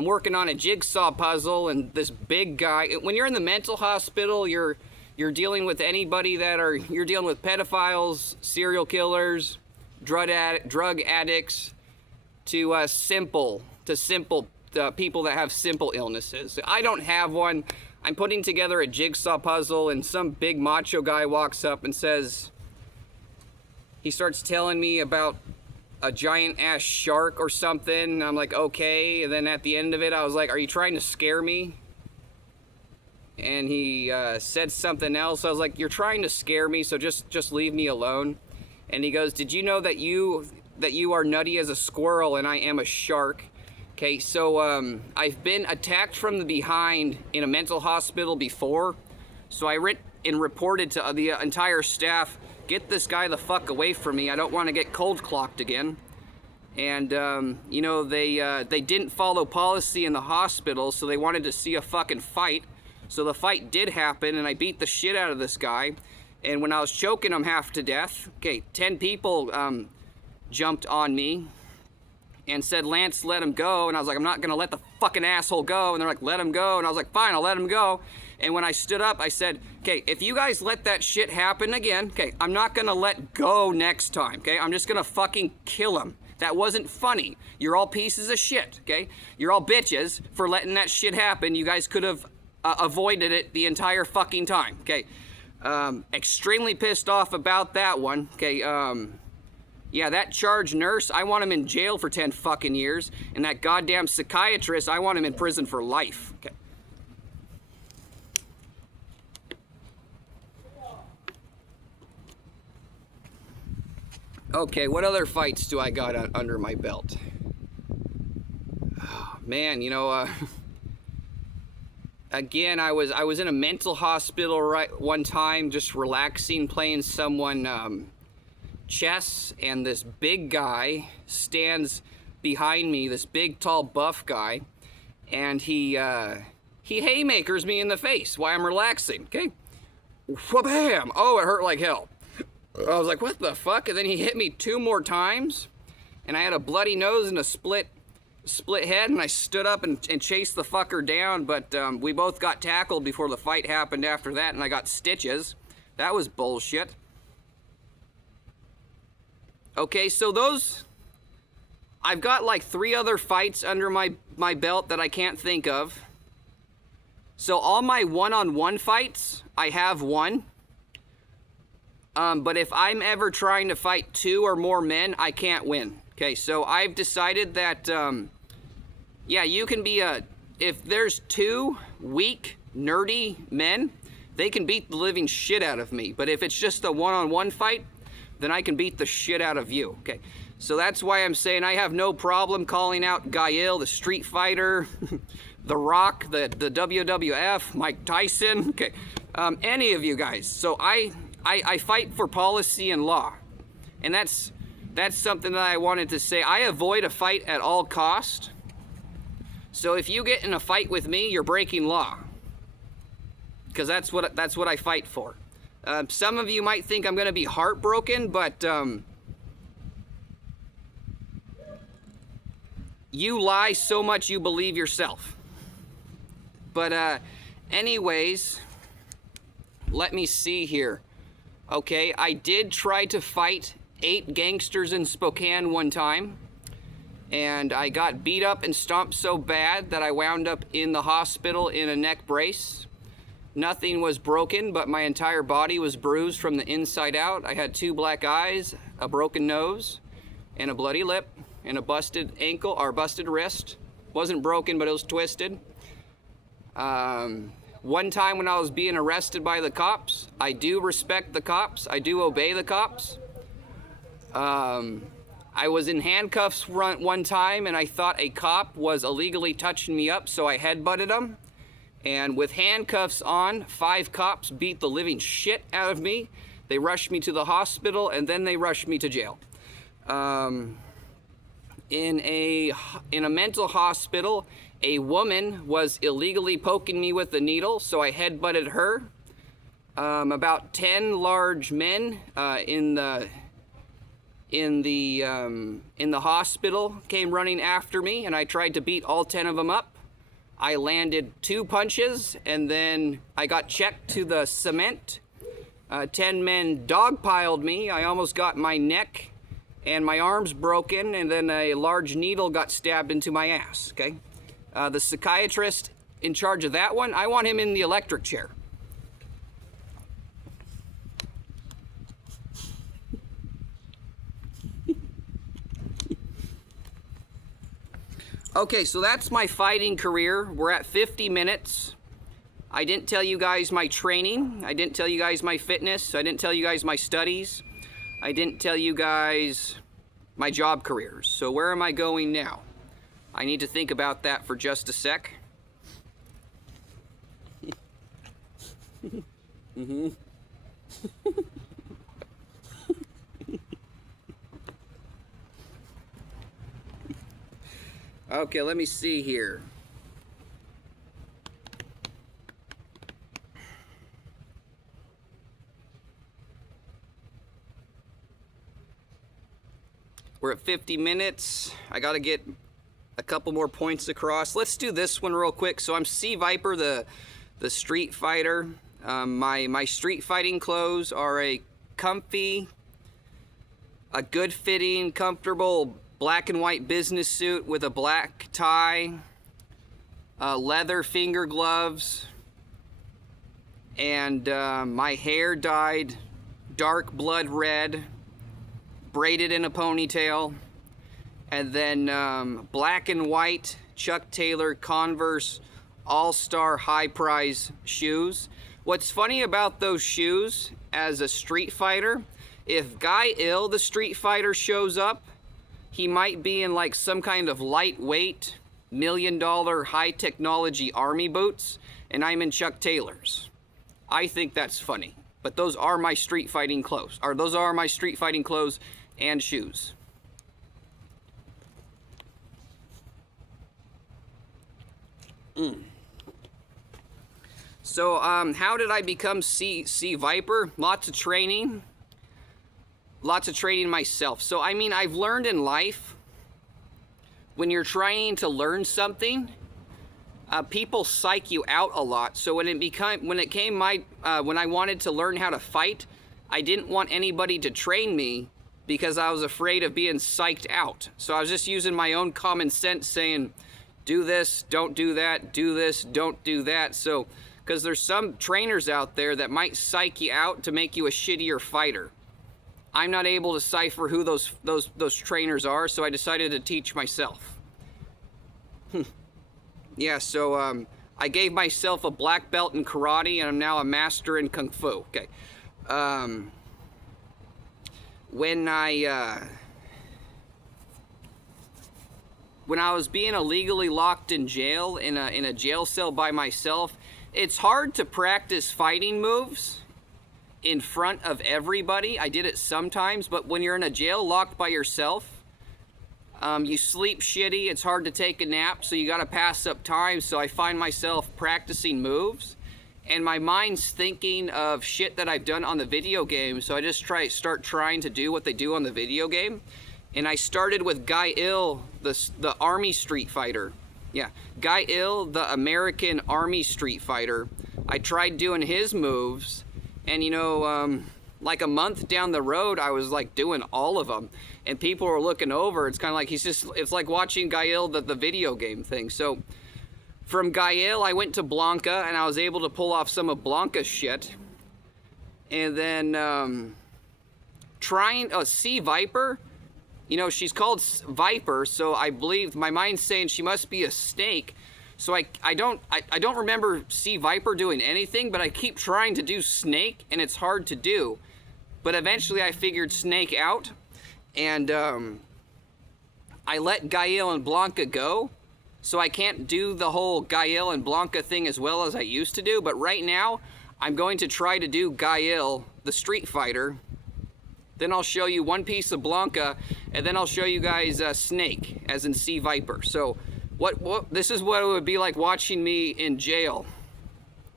working on a jigsaw puzzle, and this big guy. When you're in the mental hospital, you're dealing with anybody you're dealing with pedophiles, serial killers, drug addicts, to simple people that have simple illnesses. I don't have one. I'm putting together a jigsaw puzzle, and some big macho guy walks up and says, he starts telling me about a giant ass shark or something. And I'm like, okay. And then at the end of it, I was like, are you trying to scare me? And he said something else. I was like, you're trying to scare me, so just leave me alone. And he goes, did you know that you are nutty as a squirrel and I am a shark? Okay, so I've been attacked from the behind in a mental hospital before. So I reported to the entire staff, get this guy the fuck away from me. I don't want to get cold clocked again. And, you know, they didn't follow policy in the hospital, so they wanted to see a fucking fight. So the fight did happen, and I beat the shit out of this guy. And when I was choking him half to death, okay, 10 people jumped on me and said, Lance, let him go. And I was like, I'm not going to let the fucking asshole go. And they're like, let him go. And I was like, fine, I'll let him go. And when I stood up, I said, okay, if you guys let that shit happen again, okay, I'm not going to let go next time, okay? I'm just going to fucking kill him. That wasn't funny. You're all pieces of shit, okay? You're all bitches for letting that shit happen. You guys could have avoided it the entire fucking time, okay? Extremely pissed off about that one, okay? Yeah, that charge nurse, I want him in jail for 10 fucking years. And that goddamn psychiatrist, I want him in prison for life, okay? Okay, what other fights do I got under my belt? Oh, man, you know, again, I was in a mental hospital one time, just relaxing, playing someone chess, and this big guy stands behind me, this big, tall, buff guy, and he haymakers me in the face while I'm relaxing, okay? Wha-bam! Oh, it hurt like hell. I was like, what the fuck? And then he hit me 2 more times, and I had a bloody nose and a split head, and I stood up and chased the fucker down, but we both got tackled before the fight happened after that, and I got stitches. That was bullshit. Okay, so I've got like 3 other fights under my belt that I can't think of. So all my one-on-one fights, I have won. But if I'm ever trying to fight 2 or more men, I can't win. Okay, so I've decided that, yeah, you can be if there's 2 weak, nerdy men, they can beat the living shit out of me. But if it's just a one-on-one fight, then I can beat the shit out of you. Okay, so that's why I'm saying I have no problem calling out Gael, the Street Fighter, The Rock, the WWF, Mike Tyson, okay, any of you guys. So I fight for policy and law, and that's something that I wanted to say. I avoid a fight at all cost. So if you get in a fight with me, you're breaking law, because that's what I fight for. Some of you might think I'm going to be heartbroken, but you lie so much you believe yourself. But anyways, let me see here. Okay, I did try to fight 8 gangsters in Spokane one time, and I got beat up and stomped so bad that I wound up in the hospital in a neck brace. Nothing was broken, but my entire body was bruised from the inside out. I had 2 black eyes, a broken nose, and a bloody lip, and a busted ankle, or busted wrist. Wasn't broken, but it was twisted. One time when I was being arrested by the cops, I do respect the cops. I do obey the cops. I was in handcuffs one time, and I thought a cop was illegally touching me up, so I headbutted him. And with handcuffs on, 5 cops beat the living shit out of me. They rushed me to the hospital, and then they rushed me to jail. In a mental hospital, a woman was illegally poking me with a needle, so I headbutted her. About 10 large men in the hospital came running after me, and I tried to beat all 10 of them up. I landed 2 punches, and then I got checked to the cement. 10 men dogpiled me. I almost got my neck and my arms broken, and then a large needle got stabbed into my ass, okay? The psychiatrist in charge of that one, I want him in the electric chair. Okay, so that's my fighting career. We're at 50 minutes. I didn't tell you guys my training. I didn't tell you guys my fitness. I didn't tell you guys my studies. I didn't tell you guys my job careers. So where am I going now? I need to think about that for just a sec. Okay, let me see here. We're at 50 minutes. I got to get a couple more points across. Let's do this one real quick. So I'm Sea Viper, the street fighter. My street fighting clothes are a comfy, a good fitting, comfortable black and white business suit with a black tie, leather finger gloves, and my hair dyed dark blood red, braided in a ponytail, and then black and white Chuck Taylor Converse All-Star High Prize shoes. What's funny about those shoes as a street fighter, if Guy Ill, the street fighter, shows up, he might be in like some kind of lightweight, $1 million high technology army boots, and I'm in Chuck Taylor's. I think that's funny. But those are my street fighting clothes. Or those are my street fighting clothes and shoes. So, how did I become Sea Viper? Lots of training myself. So, I mean, I've learned in life, when you're trying to learn something, people psych you out a lot. So when I wanted to learn how to fight, I didn't want anybody to train me because I was afraid of being psyched out. So I was just using my own common sense, saying, do this, don't do that, do this, don't do that. So, because there's some trainers out there that might psych you out to make you a shittier fighter. I'm not able to decipher who those trainers are, so I decided to teach myself. Yeah, so I gave myself a black belt in karate, and I'm now a master in kung fu. Okay. When I was being illegally locked in jail, in a jail cell by myself, it's hard to practice fighting moves in front of everybody. I did it sometimes, but when you're in a jail locked by yourself, you sleep shitty, it's hard to take a nap, so you gotta pass up time. So I find myself practicing moves, and my mind's thinking of shit that I've done on the video game, so I just start trying to do what they do on the video game. And I started with Guy Ill, the Army Street Fighter. Yeah, Guy Ill, the American Army Street Fighter. I tried doing his moves, and you know, like a month down the road, I was like doing all of them, and people were looking over. It's kind of like it's like watching Guy Ill, the video game thing. So from Guy Ill, I went to Blanca, and I was able to pull off some of Blanca's shit. And then trying Sea Viper, you know, she's called Viper, so I believe my mind's saying she must be a snake. So I don't remember Sea Viper doing anything, but I keep trying to do snake, and it's hard to do. But eventually I figured snake out, and I let Guy Ill and Blanca go. So I can't do the whole Guy Ill and Blanca thing as well as I used to do. But right now, I'm going to try to do Guy Ill, the Street Fighter. Then I'll show you one piece of Blanca, and then I'll show you guys Snake, as in Sea Viper. So this is what it would be like watching me in jail.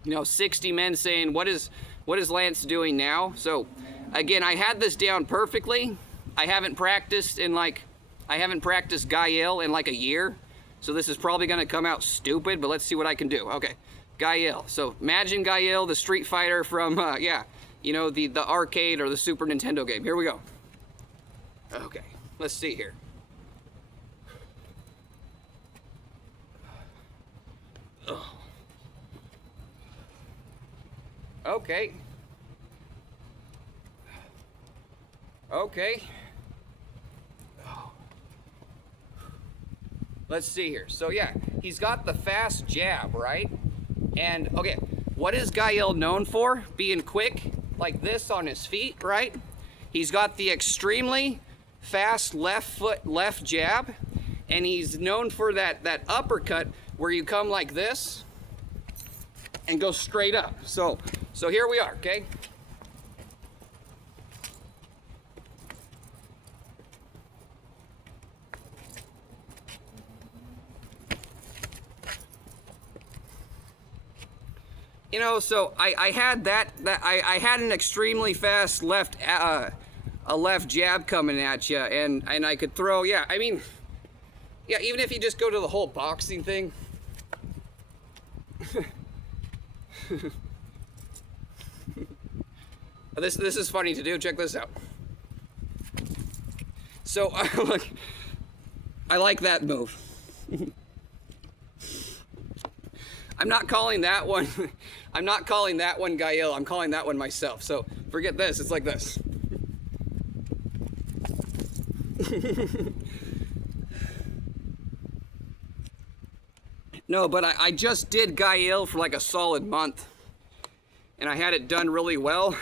You know, 60 men saying, what is Lance doing now? So again, I had this down perfectly. I haven't practiced Guy Ill in like a year. So this is probably gonna come out stupid, but let's see what I can do. Okay, Guy Ill. So imagine Guy Ill, the Street Fighter from, yeah, you know, the arcade or the Super Nintendo game. Here we go. Okay, let's see here. Okay. Okay. Let's see here. So yeah, he's got the fast jab, right? And okay, what is Guy Ill known for? Being quick, like this on his feet, right? He's got the extremely fast left foot, left jab, and he's known for that uppercut where you come like this and go straight up. So here we are, okay? You know, so I had I had an extremely fast left a left jab coming at you, and I could throw. Yeah, I mean, yeah, even if you just go to the whole boxing thing. This is funny to do. Check this out. So look, I like that move. I'm not calling that one. I'm not calling that one Gael. I'm calling that one myself. So forget this. It's like this. No, but I just did Gael for like a solid month, and I had it done really well.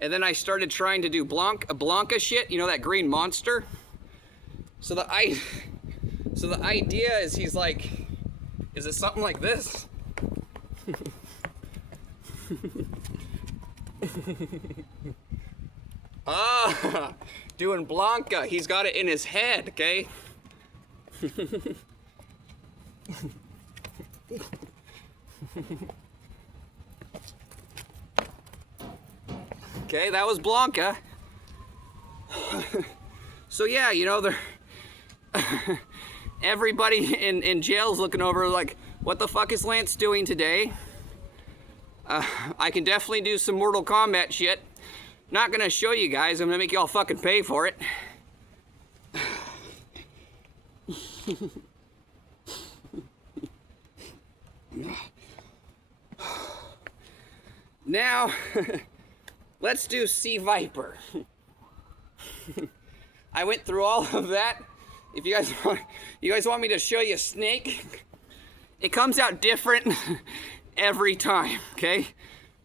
And then I started trying to do Blanca shit. You know, that green monster. So the idea is he's like, is it something like this? Ah, doing Blanca. He's got it in his head, okay? Okay, that was Blanca. So yeah, you know, everybody in jail's looking over like, what the fuck is Lance doing today? I can definitely do some Mortal Kombat shit. Not gonna show you guys. I'm gonna make y'all fucking pay for it. Now, let's do Sea Viper. I went through all of that. If you guys want me to show you Snake, it comes out different every time. Okay.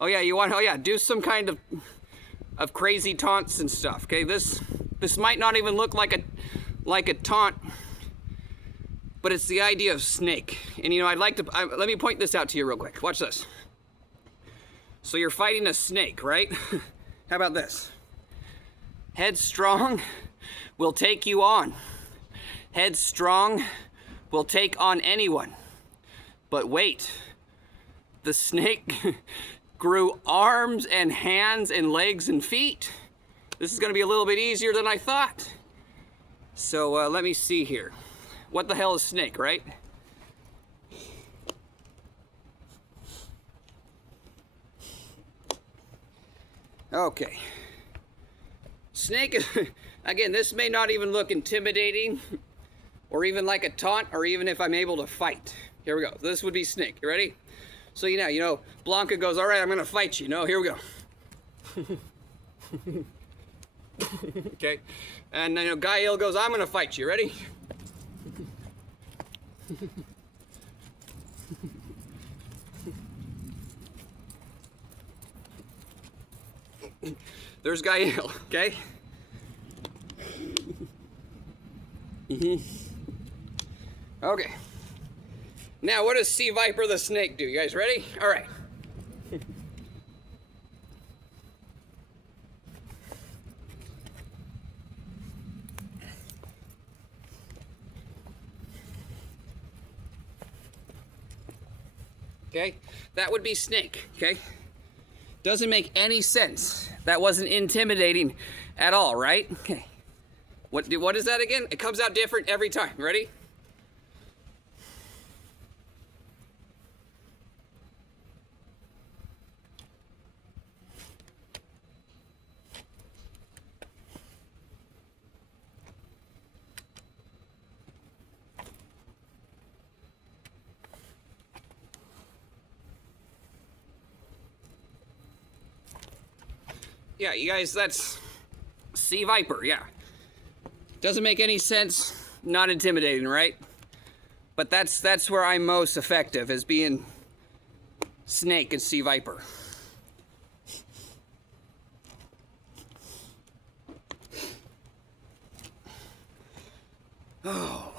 Oh yeah, do some kind of crazy taunts and stuff. Okay. This might not even look like a taunt, but it's the idea of Snake. And you know, let me point this out to you real quick. Watch this. So you're fighting a snake, right? How about this? Headstrong will take you on. Headstrong will take on anyone. But wait, the snake grew arms and hands and legs and feet. This is gonna be a little bit easier than I thought. So let me see here. What the hell is Snake, right? Okay. Snake is, again, this may not even look intimidating or even like a taunt or even if I'm able to fight. Here we go. This would be Snake. You ready? So you know, Blanca goes, all right, I'm gonna fight you. No, here we go. Okay. And you know, Gael goes, I'm gonna fight you. Ready? There's Gael, okay? Okay. Now, what does Sea Viper the Snake do? You guys ready? All right. Okay? That would be Snake, okay? Doesn't make any sense. That wasn't intimidating at all, right? Okay. What is that again? It comes out different every time. Ready? Yeah, you guys, that's Sea Viper, yeah. Doesn't make any sense, not intimidating, right? But that's where I'm most effective, is being Snake and Sea Viper. Oh.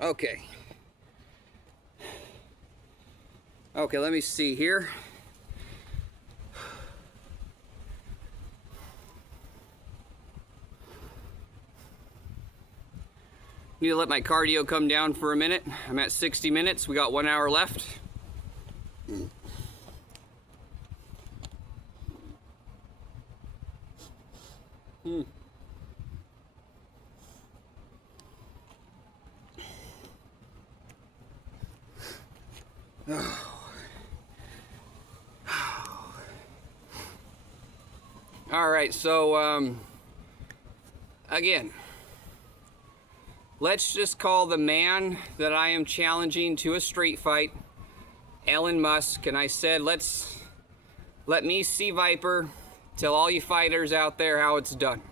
Okay. Okay, let me see here. Need to let my cardio come down for a minute. I'm at 60 minutes. We got 1 hour left. All right, so again, let's just call the man that I am challenging to a street fight Elon Musk, and I said let me see Viper tell all you fighters out there how it's done.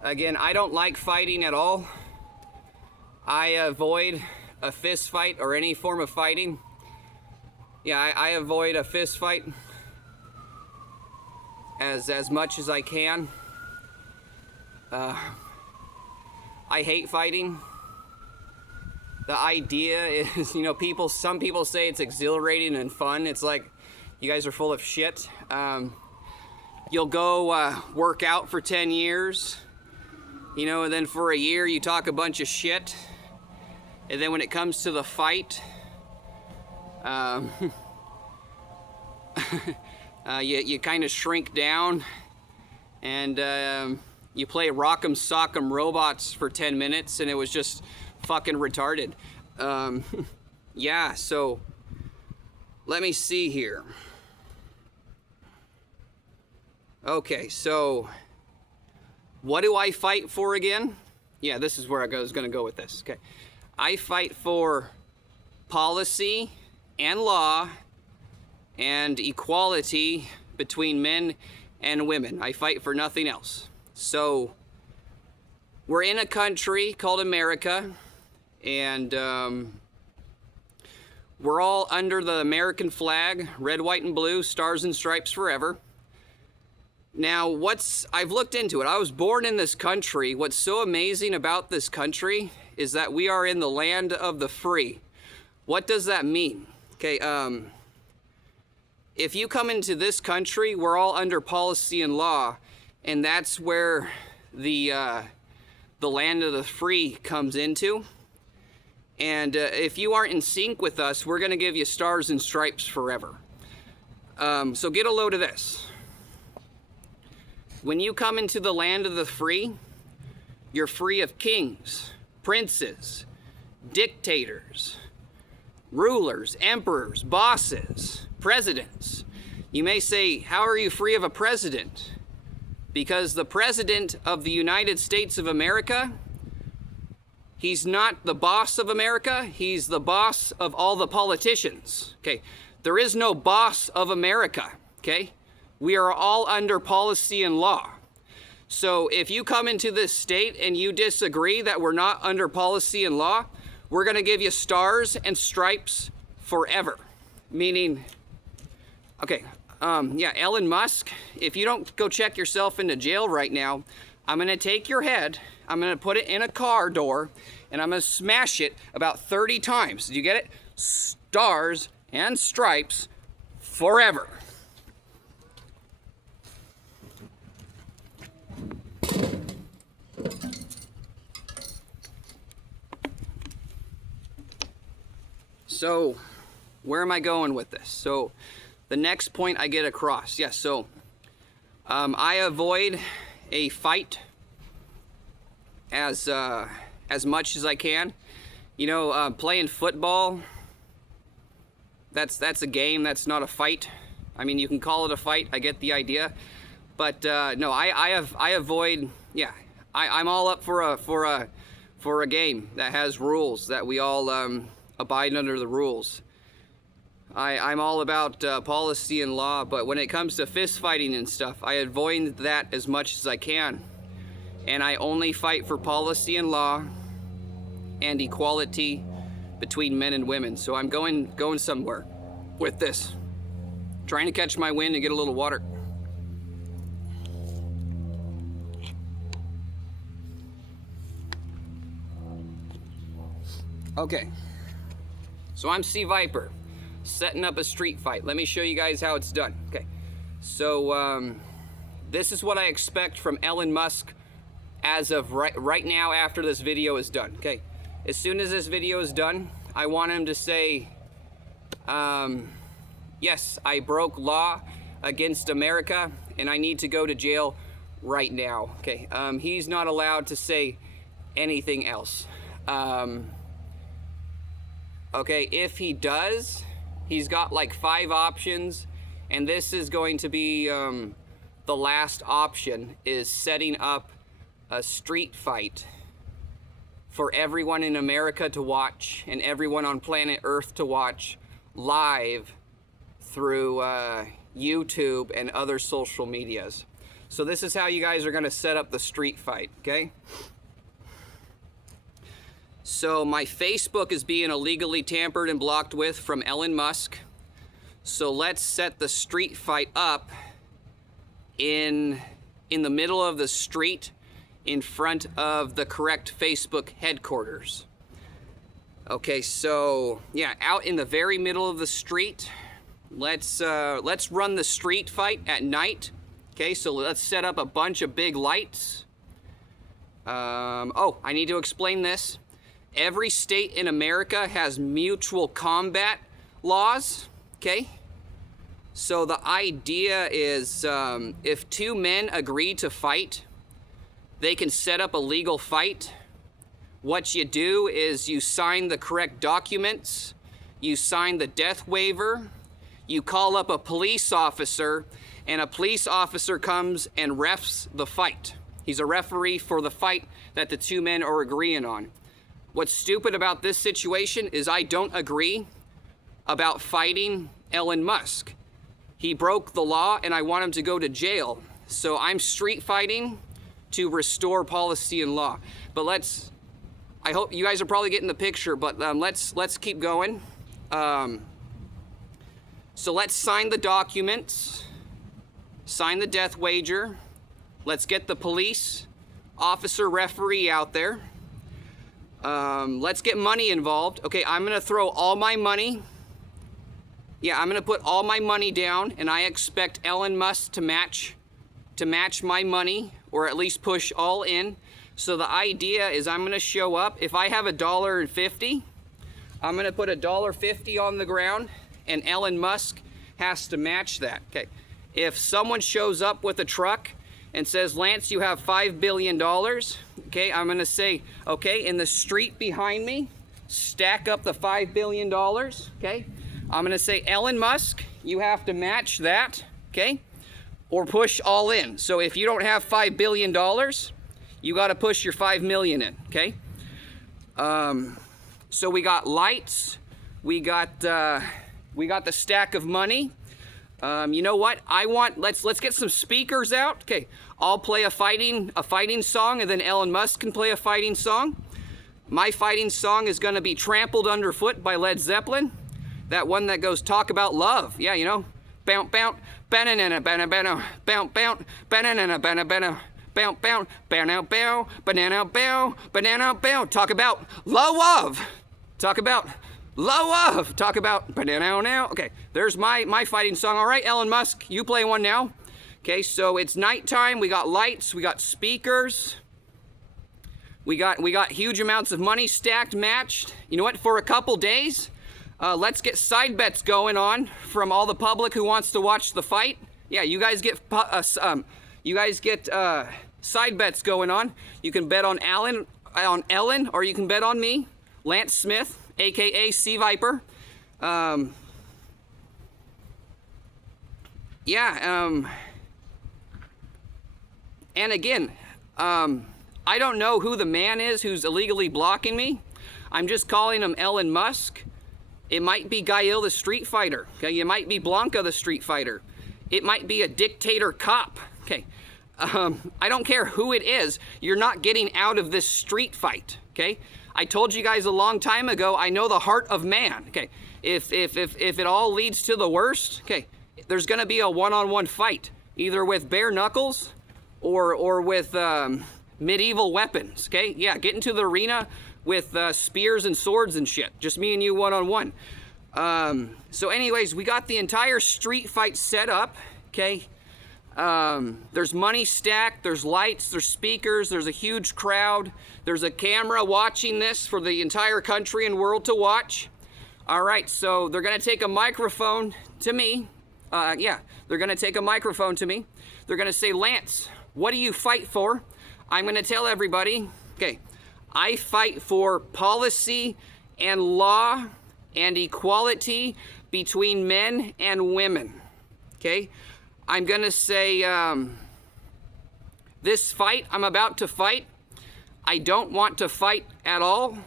Again, I don't like fighting at all. I avoid a fist fight or any form of fighting. Yeah, I avoid a fist fight as much as I can. I hate fighting. The idea is, you know, some people say it's exhilarating and fun. It's like, you guys are full of shit. You'll go work out for 10 years, you know, and then for a year you talk a bunch of shit. And then when it comes to the fight, you kind of shrink down and you play Rock'em Sock'em Robots for 10 minutes and it was just fucking retarded. Yeah, so let me see here. Okay, so what do I fight for again? Yeah, this is where I was going to go with this. Okay, I fight for policy and law and equality between men and women. I fight for nothing else. So we're in a country called America, and we're all under the American flag, red, white, and blue, stars and stripes forever. Now, I've looked into it. I was born in this country. What's so amazing about this country is that we are in the land of the free. What does that mean? Okay, if you come into this country, we're all under policy and law, and that's where the land of the free comes into. And if you aren't in sync with us, we're going to give you stars and stripes forever. So get a load of this. When you come into the land of the free, you're free of kings, princes, dictators, rulers, emperors, bosses, presidents. You may say, how are you free of a president? Because the president of the United States of America, he's not the boss of America, he's the boss of all the politicians. Okay, there is no boss of America, okay? We are all under policy and law. So if you come into this state and you disagree that we're not under policy and law, we're gonna give you stars and stripes forever. Meaning, okay, yeah, Elon Musk, if you don't go check yourself into jail right now, I'm gonna take your head, I'm gonna put it in a car door, and I'm gonna smash it about 30 times. Did you get it? Stars and stripes forever. So, where am I going with this? So, the next point I get across. Yes, so I avoid a fight as much as I can. You know, playing football, that's a game, that's not a fight. I mean, you can call it a fight, I get the idea. But no, I avoid, yeah, I'm all up for a game that has rules, that we all abide under the rules. I'm all about policy and law, but when it comes to fist fighting and stuff, I avoid that as much as I can. And I only fight for policy and law and equality between men and women. So I'm going somewhere with this. Trying to catch my wind and get a little water. Okay. So I'm C Viper, setting up a street fight. Let me show you guys how it's done. Okay, so this is what I expect from Elon Musk as of right now after this video is done. Okay, as soon as this video is done, I want him to say, yes, I broke law against America and I need to go to jail right now. Okay, he's not allowed to say anything else. Okay, if he does, he's got like 5 options, and this is going to be the last option, is setting up a street fight for everyone in America to watch and everyone on planet Earth to watch live through YouTube and other social medias. So this is how you guys are going to set up the street fight, okay? So my Facebook is being illegally tampered and blocked with from Elon Musk. So let's set the street fight up in the middle of the street in front of the correct Facebook headquarters. Okay, so yeah, out in the very middle of the street. Let's run the street fight at night. Okay, so let's set up a bunch of big lights. Oh, I need to explain this. Every state in America has mutual combat laws, okay? So the idea is if 2 men agree to fight, they can set up a legal fight. What you do is you sign the correct documents, you sign the death waiver, you call up a police officer, and a police officer comes and refs the fight. He's a referee for the fight that the 2 men are agreeing on. What's stupid about this situation is I don't agree about fighting Elon Musk. He broke the law and I want him to go to jail. So I'm street fighting to restore policy and law. But I hope you guys are probably getting the picture, but let's keep going. So let's sign the documents, sign the death wager. Let's get the police officer referee out there. Let's get money involved. Okay, I'm gonna throw all my money. Yeah, I'm gonna put all my money down, and I expect Elon Musk to match my money, or at least push all in. So the idea is I'm gonna show up. If I have $1.50, I'm gonna put $1.50 on the ground, and Elon Musk has to match that. Okay, if someone shows up with a truck and says, Lance, you have $5 billion, okay, I'm gonna say, okay, in the street behind me, stack up the $5 billion, okay? I'm gonna say, Elon Musk, you have to match that, okay? Or push all in. So if you don't have $5 billion, you gotta push your 5 million in, okay? So we got lights, we got the stack of money. You know what? Let's get some speakers out. Okay, I'll play a fighting song, and then Elon Musk can play a fighting song. My fighting song is gonna be "Trampled Underfoot" by Led Zeppelin. That one that goes "Talk About Love." Yeah, you know, bounce, bounce, banana, banana, banana, bounce, bounce, banana, banana, banana, bounce, bounce, banana, bow, banana, bow, banana, bow. Talk about love. Talk about love. Talk about banana now. Okay, there's my fighting song. All right, Elon Musk, you play one now. Okay, so it's nighttime. We got lights. We got speakers. We got huge amounts of money stacked, matched. You know what? For a couple days, let's get side bets going on from all the public who wants to watch the fight. Yeah, you guys get side bets going on. You can bet on Ellen, or you can bet on me, Lance Smith, aka Sea Viper. And again, I don't know who the man is who's illegally blocking me. I'm just calling him Elon Musk. It might be Gael the Street Fighter. Okay, it might be Blanca the Street Fighter. It might be a dictator cop. Okay, I don't care who it is. You're not getting out of this street fight. Okay, I told you guys a long time ago. I know the heart of man. Okay, if it all leads to the worst, okay, there's gonna be a one-on-one fight, either with bare knuckles or with medieval weapons. Okay, yeah, get into the arena with spears and swords and shit. Just me and you one-on-one. So anyways, we got the entire street fight set up, okay? There's money stacked, there's lights, there's speakers, there's a huge crowd, there's a camera watching this for the entire country and world to watch. All right, so they're gonna take a microphone to me. They're gonna take a microphone to me. They're gonna say, Lance, what do you fight for? I'm gonna tell everybody, okay, I fight for policy and law and equality between men and women, okay? I'm gonna say, this fight I'm about to fight, I don't want to fight at all.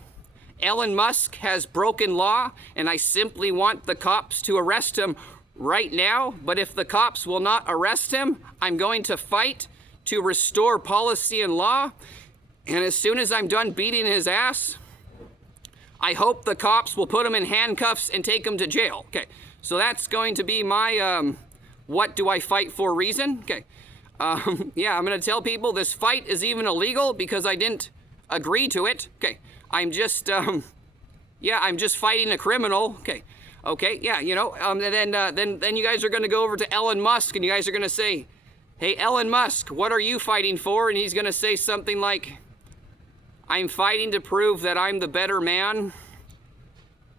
Elon Musk has broken law, and I simply want the cops to arrest him right now. But if the cops will not arrest him, I'm going to fight to restore policy and law. And as soon as I'm done beating his ass, I hope the cops will put him in handcuffs and take him to jail. Okay, so that's going to be my what do I fight for reason. Okay, yeah, I'm going to tell people this fight is even illegal because I didn't agree to it. Okay, I'm just I'm just fighting a criminal. Okay, yeah, you know, then you guys are going to go over to Elon Musk and you guys are going to say, hey, Elon Musk, what are you fighting for? And he's going to say something like, I'm fighting to prove that I'm the better man.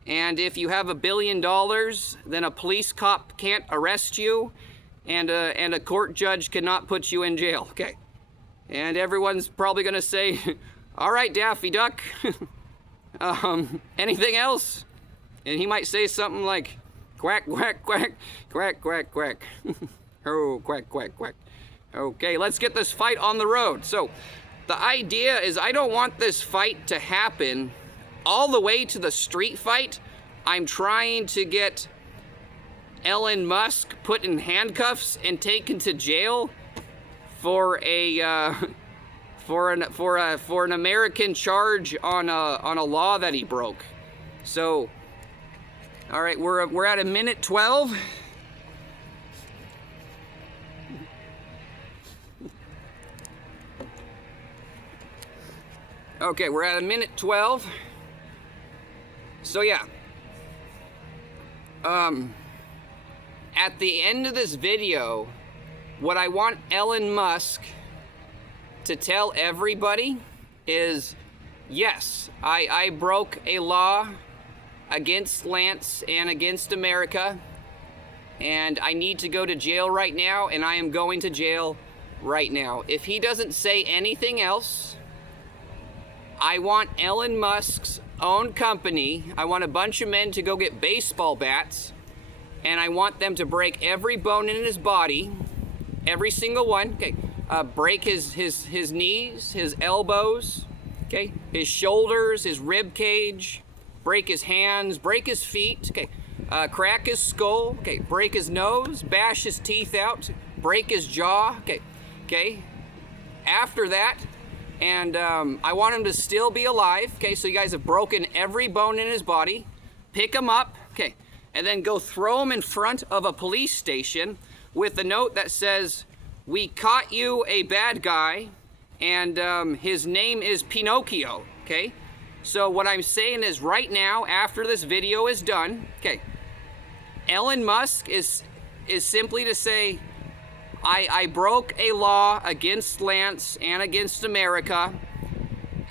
And if you have $1 billion, then a police cop can't arrest you, and a court judge cannot put you in jail. Okay. And everyone's probably going to say, all right, Daffy Duck, anything else? And he might say something like, quack, quack, quack, quack, quack, quack. Oh, quack, quack, quack. Okay, let's get this fight on the road. So the idea is I don't want this fight to happen all the way to the street fight. I'm trying to get Elon Musk put in handcuffs and taken to jail for a for an American charge on a law that he broke. So, all right, we're at 1:12. Okay, we're at 1:12. So yeah, at the end of this video, what I want Elon Musk to tell everybody is, yes, I broke a law against Lance and against America, and I need to go to jail right now, and I am going to jail right now. If he doesn't say anything else, I want Elon Musk's own company, I want a bunch of men to go get baseball bats, and I want them to break every bone in his body, every single one, okay, break his knees, his elbows, okay, his shoulders, his rib cage, break his hands, break his feet, okay, crack his skull, okay, break his nose, bash his teeth out, break his jaw, okay, after that, and I want him to still be alive, okay, so you guys have broken every bone in his body, pick him up, okay, and then go throw him in front of a police station with a note that says, we caught you a bad guy, and his name is Pinocchio, okay? So what I'm saying is right now, after this video is done, okay, Elon Musk is simply to say, I broke a law against Lance and against America,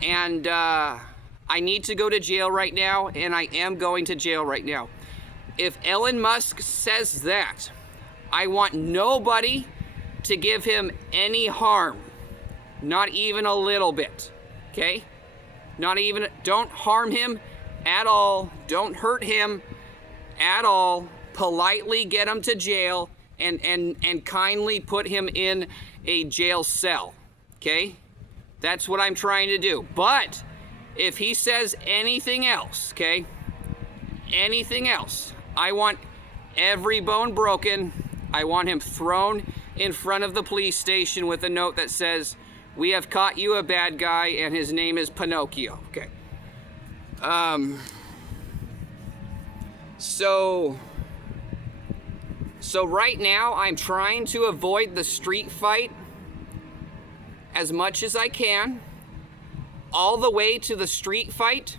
and I need to go to jail right now, and I am going to jail right now. If Elon Musk says that, I want nobody to give him any harm, not even a little bit, okay? Not even, don't harm him at all, don't hurt him at all, politely get him to jail, and kindly put him in a jail cell, okay? That's what I'm trying to do. But if he says anything else, okay, anything else, I want every bone broken. I want him thrown in front of the police station with a note that says, we have caught you a bad guy and his name is Pinocchio, okay? So right now, I'm trying to avoid the street fight as much as I can. All the way to the street fight,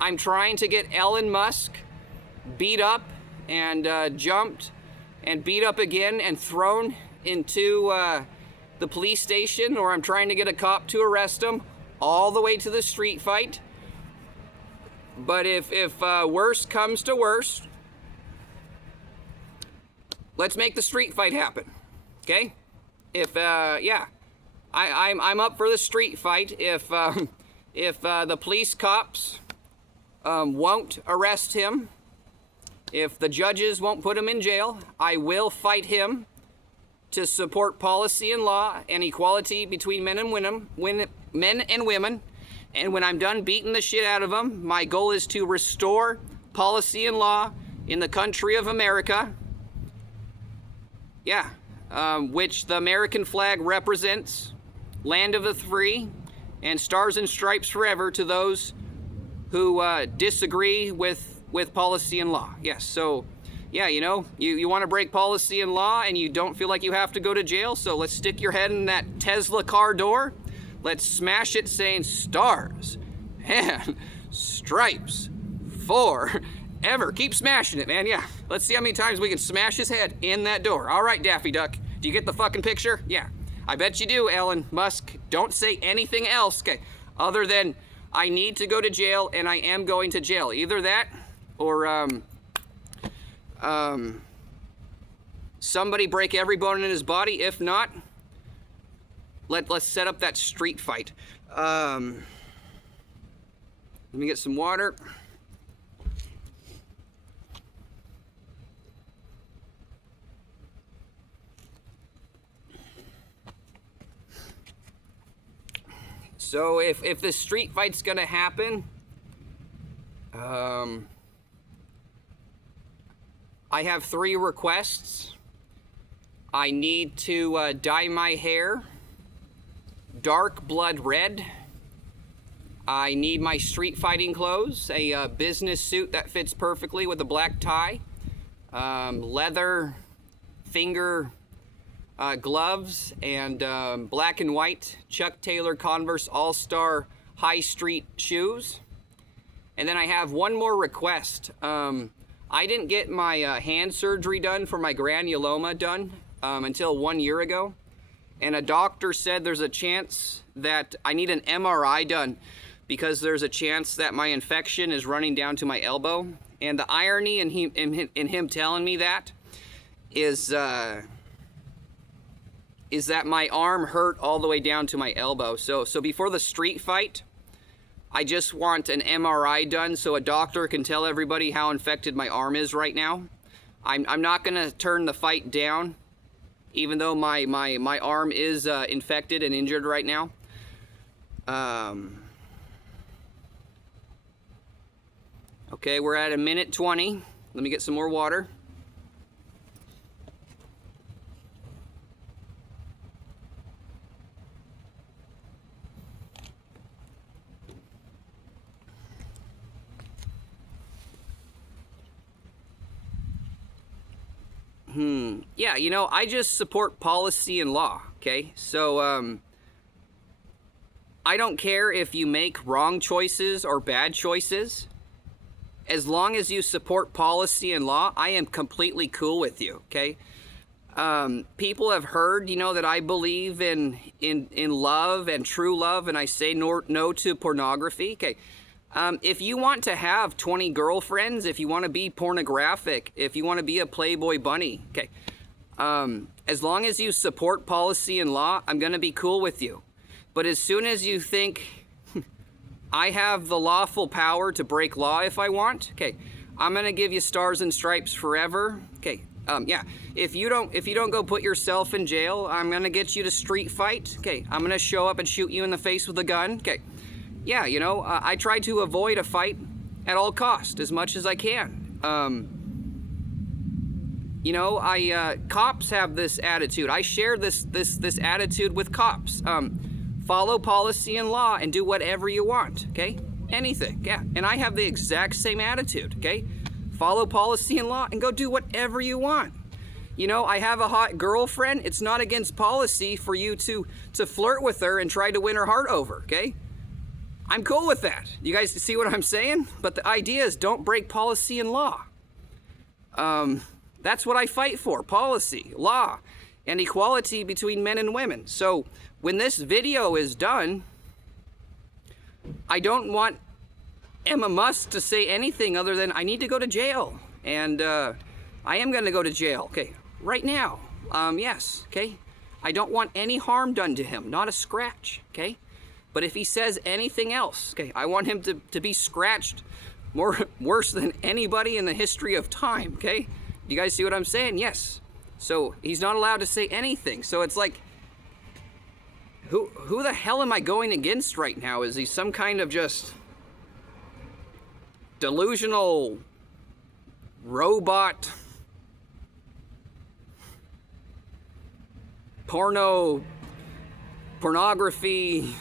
I'm trying to get Elon Musk beat up and jumped and beat up again and thrown into the police station, or I'm trying to get a cop to arrest him, all the way to the street fight. But if worst comes to worst, let's make the street fight happen, okay? If yeah, I'm up for the street fight. If the police cops won't arrest him, if the judges won't put him in jail, I will fight him to support policy and law and equality between men and women. And when I'm done beating the shit out of them, my goal is to restore policy and law in the country of America. Yeah, which the American flag represents, land of the free, and stars and stripes forever to those who disagree with policy and law. Yes, so yeah, you know, you want to break policy and law and you don't feel like you have to go to jail, so let's stick your head in that Tesla car door. Let's smash it saying stars and stripes forever. Keep smashing it, man. Yeah, let's see how many times we can smash his head in that door. All right, Daffy Duck, do you get the fucking picture? Yeah, I bet you do, Elon Musk. Don't say anything else, okay, other than I need to go to jail and I am going to jail. Either that or somebody break every bone in his body. If not, let's set up that street fight. Let me get some water. So if this street fight's gonna happen, I have 3 requests. I need to dye my hair dark blood red. I need my street fighting clothes, a business suit that fits perfectly with a black tie, leather finger gloves, and black and white Chuck Taylor Converse All-Star High Street shoes. And then I have one more request. I didn't get my hand surgery done for my granuloma done until 1 year ago. And a doctor said there's a chance that I need an MRI done because there's a chance that my infection is running down to my elbow. And the irony in him telling me that is that my arm hurt all the way down to my elbow. So before the street fight, I just want an MRI done so a doctor can tell everybody how infected my arm is right now. I'm not gonna turn the fight down, even though my arm is infected and injured right now. Okay, we're at 1:20. Let me get some more water. Yeah, you know, I just support policy and law, okay? So, I don't care if you make wrong choices or bad choices. As long as you support policy and law, I am completely cool with you, okay? People have heard, you know, that I believe in love and true love, and I say no to pornography, okay? If you want to have 20 girlfriends, if you want to be pornographic, if you want to be a Playboy bunny, okay, as long as you support policy and law, I'm going to be cool with you. But as soon as you think I have the lawful power to break law if I want, okay, I'm going to give you stars and stripes forever, okay. Yeah, if you don't go put yourself in jail, I'm going to get you to street fight, okay. I'm going to show up and shoot you in the face with a gun, okay. Yeah, you know, I try to avoid a fight at all costs as much as I can. You know, cops have this attitude. I share this attitude with cops. Follow policy and law and do whatever you want, okay? Anything, yeah. And I have the exact same attitude, okay? Follow policy and law and go do whatever you want. You know, I have a hot girlfriend. It's not against policy for you to flirt with her and try to win her heart over, okay? I'm cool with that. You guys see what I'm saying? But the idea is don't break policy and law. That's what I fight for, policy, law. and equality between men and women. So when this video is done, I don't want Emma Musk to say anything other than I need to go to jail. And I am going to go to jail, okay, right now. Yes, okay. I don't want any harm done to him, not a scratch, okay? But if he says anything else, okay, I want him to be scratched worse than anybody in the history of time, okay? Do you guys see what I'm saying? Yes. So he's not allowed to say anything. So it's like, who the hell am I going against right now? Is he some kind of just delusional robot pornography,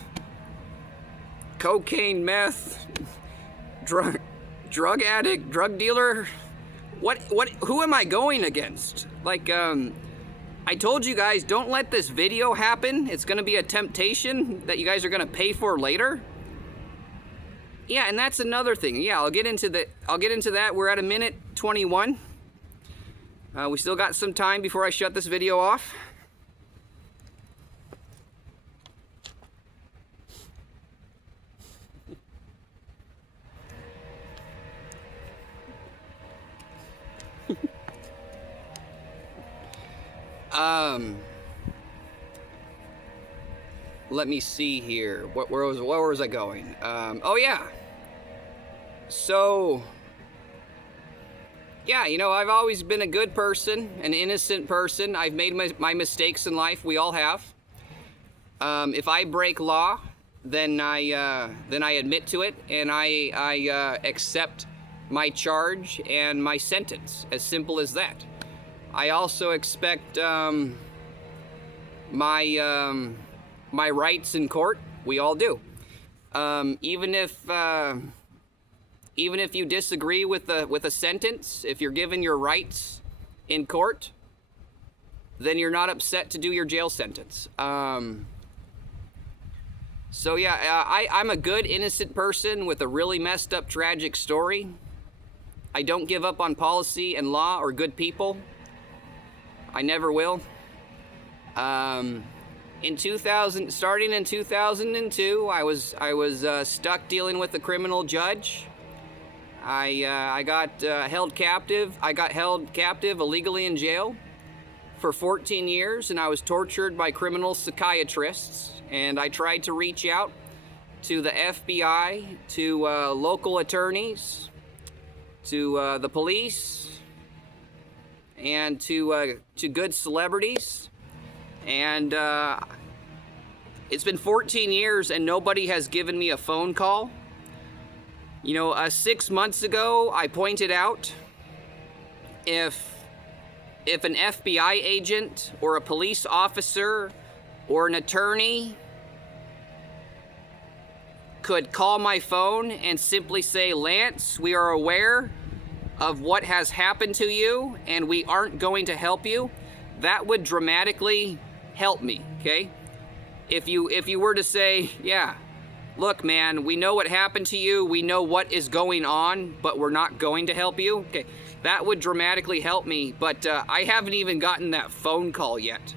cocaine, meth, drug addict, drug dealer? Who am I going against? Like, I told you guys, don't let this video happen. It's gonna be a temptation that you guys are gonna pay for later. Yeah, and that's another thing. Yeah, I'll get into that. We're at 1:21. We still got some time before I shut this video off. Let me see here. Where was I going? Oh yeah. So, yeah, you know, I've always been a good person, an innocent person. I've made my mistakes in life. We all have. If I break law, then I admit to it, and I accept my charge and my sentence. As simple as that. I also expect my rights in court. We all do. Even if you disagree with a sentence, if you're given your rights in court, then you're not upset to do your jail sentence. So yeah, I'm a good, innocent person with a really messed up, tragic story. I don't give up on policy and law or good people. I never will. Starting in 2002, I was stuck dealing with a criminal judge. I got held captive. I got held captive illegally in jail for 14 years, and I was tortured by criminal psychiatrists. And I tried to reach out to the FBI, to local attorneys, to the police, and to good celebrities. And it's been 14 years and nobody has given me a phone call. You know, 6 months ago, I pointed out if an FBI agent or a police officer or an attorney could call my phone and simply say, Lance, we are aware of what has happened to you and we aren't going to help you, that would dramatically help me, okay? If you were to say, yeah, look, man, we know what happened to you, we know what is going on, but we're not going to help you, okay, that would dramatically help me, but I haven't even gotten that phone call yet.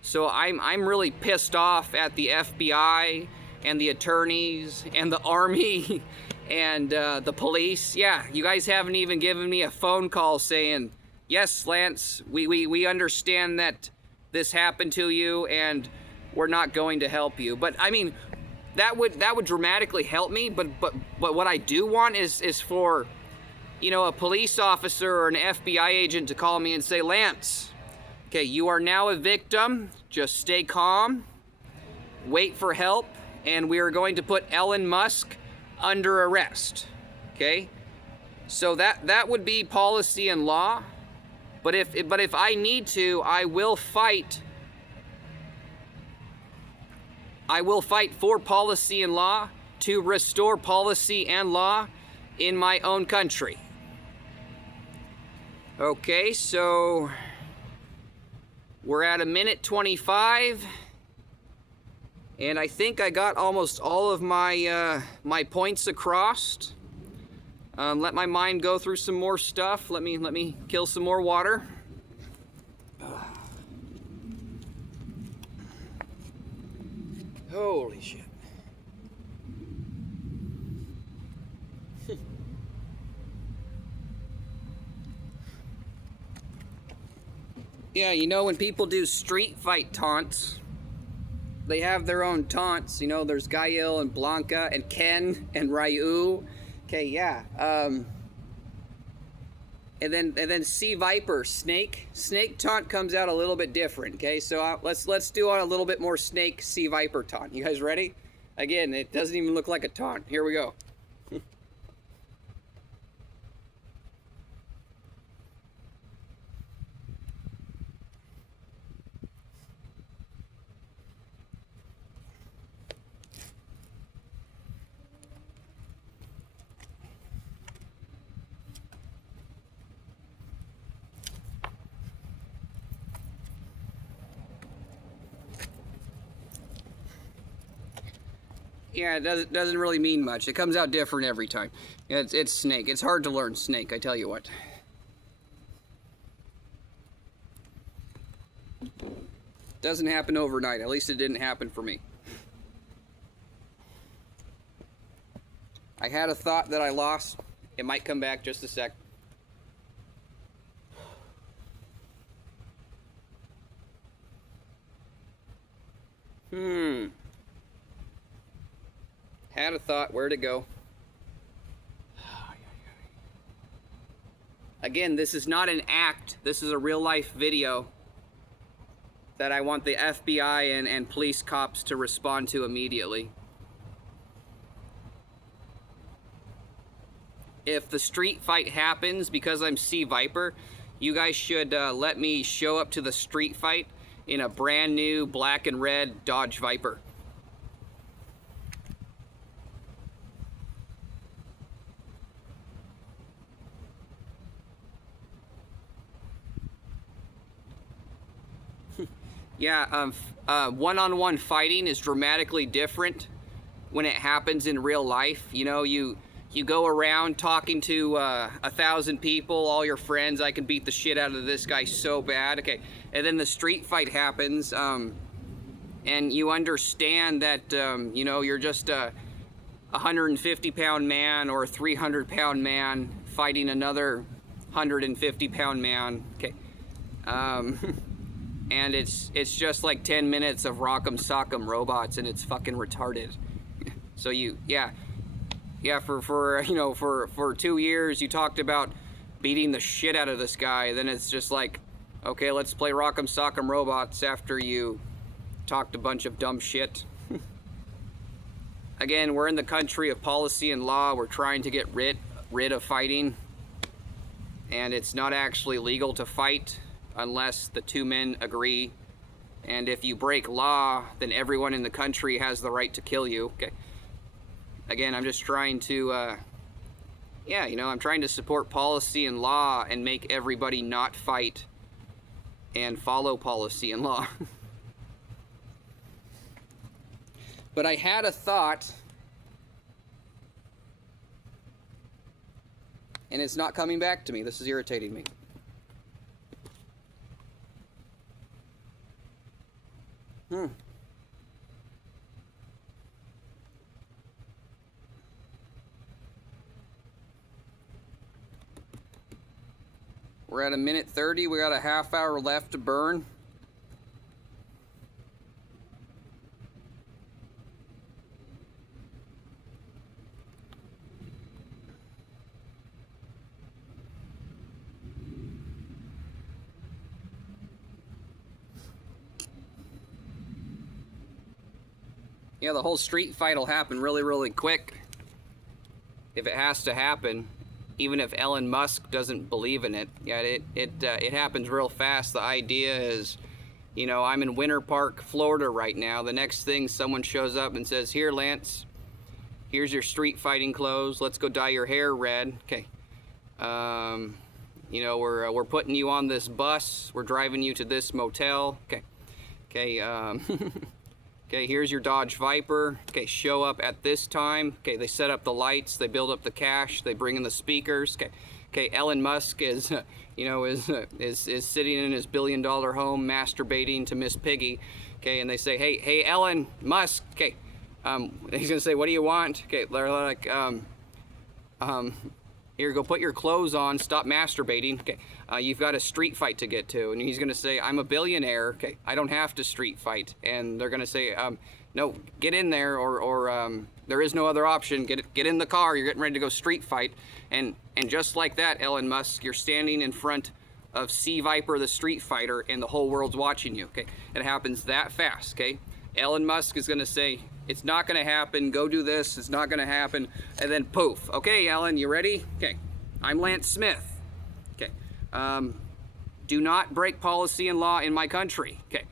So I'm really pissed off at the FBI and the attorneys and the army and the police. Yeah, you guys haven't even given me a phone call saying, yes, Lance, we understand that this happened to you and we're not going to help you. But I mean, that would dramatically help me, but what I do want is for, you know, a police officer or an FBI agent to call me and say, Lance, okay, you are now a victim, just stay calm, wait for help, and we are going to put Elon Musk under arrest, okay? So that would be policy and law, but if I need to, I will fight for policy and law to restore policy and law in my own country. Okay, so we're at 1:25, and I think I got almost all of my my points across. Let my mind go through some more stuff. Let me kill some more water. Holy shit. Yeah, you know, when people do street fight taunts, they have their own taunts. You know, there's Gael and Blanca and Ken and Ryu. Okay, yeah. And then Sea Viper, Snake taunt comes out a little bit different. Okay, so let's do on a little bit more Snake Sea Viper taunt. You guys ready? Again, it doesn't even look like a taunt. Here we go. Yeah, it doesn't really mean much. It comes out different every time. Yeah, it's Snake. It's hard to learn Snake, I tell you what. Doesn't happen overnight. At least it didn't happen for me. I had a thought that I lost. It might come back just a sec. Had a thought, where'd it go? Again, this is not an act. This is a real life video that I want the FBI and police cops to respond to immediately. If the street fight happens because I'm Sea Viper, you guys should let me show up to the street fight in a brand new black and red Dodge Viper. Yeah, one-on-one fighting is dramatically different when it happens in real life. You know, you go around talking to 1,000 people, all your friends. I can beat the shit out of this guy so bad. Okay, and then the street fight happens, and you understand that you know, you're just a 150-pound man or a 300-pound man fighting another 150-pound man. Okay. And it's just like 10 minutes of rock'em sock'em robots, and it's fucking retarded. So yeah, for you know, for 2 years you talked about beating the shit out of this guy. Then it's just like, okay, let's play rock'em sock'em robots after you talked a bunch of dumb shit. Again, we're in the country of policy and law. We're trying to get rid of fighting, and it's not actually legal to fight unless the two men agree. And if you break law, then everyone in the country has the right to kill you. Okay. Again, I'm just trying to, yeah, you know, I'm trying to support policy and law and make everybody not fight and follow policy and law. But I had a thought, and it's not coming back to me. This is irritating me. We're at 1:30. We got a half hour left to burn. Yeah, the whole street fight will happen really, really quick. If it has to happen, even if Elon Musk doesn't believe in it. Yeah, it happens real fast. The idea is, you know, I'm in Winter Park, Florida right now. The next thing, someone shows up and says, "Here, Lance, here's your street fighting clothes. Let's go dye your hair red." Okay. You know, we're putting you on this bus. We're driving you to this motel. Okay. Okay. Okay, here's your Dodge Viper. Okay, show up at this time. Okay, they set up the lights, they build up the cash, they bring in the speakers. Okay, Okay, Elon Musk is, is sitting in his billion-dollar home masturbating to Miss Piggy. Okay, and they say, hey, Elon Musk. Okay, he's gonna say, what do you want? Okay, they're like, here, go put your clothes on, stop masturbating. Okay, you've got a street fight to get to. And he's gonna say, I'm a billionaire. Okay, I don't have to street fight. And they're gonna say, no, get in there, or there is no other option. Get in the car. You're getting ready to go street fight. And just like that, Elon Musk, you're standing in front of Sea Viper, the Street Fighter, and the whole world's watching you. Okay, it happens that fast. Okay, Elon Musk is gonna say, it's not gonna happen. Go do this. It's not gonna happen. And then poof. Okay, Elon, you ready? Okay, I'm Lance Smith. Okay, do not break policy and law in my country. Okay.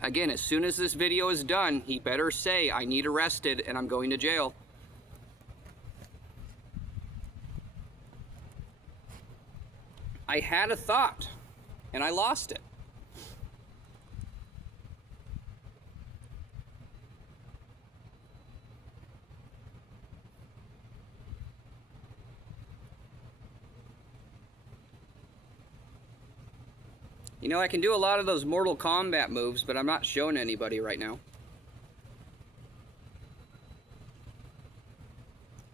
Again, as soon as this video is done, he better say, I need arrested and I'm going to jail. I had a thought and I lost it. You know, I can do a lot of those Mortal Kombat moves, but I'm not showing anybody right now.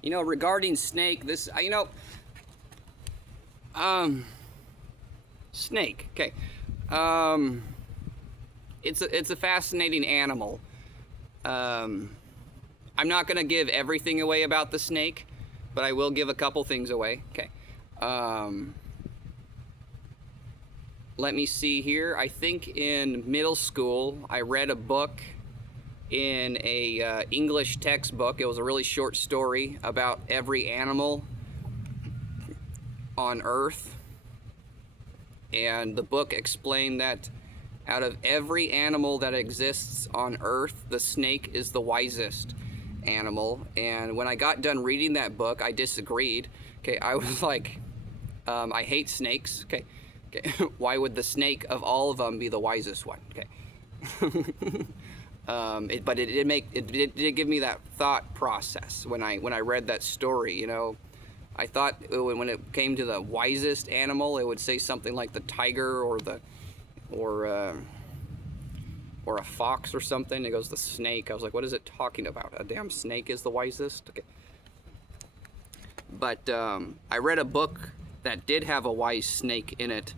You know, regarding Snake, this, Snake, okay. It's a fascinating animal. I'm not gonna give everything away about the snake, but I will give a couple things away. Okay. Let me see here. I think in middle school, I read a book in a English textbook. It was a really short story about every animal on Earth. And the book explained that out of every animal that exists on Earth, the snake is the wisest animal. And when I got done reading that book, I disagreed. Okay, I was like, I hate snakes. Okay. Why would the snake of all of them be the wisest one? Okay. But it did give me that thought process when I read that story. You know, I thought when it came to the wisest animal, it would say something like the tiger or a fox or something. It goes the snake. I was like, what is it talking about? A damn snake is the wisest? Okay. But I read a book that did have a wise snake in it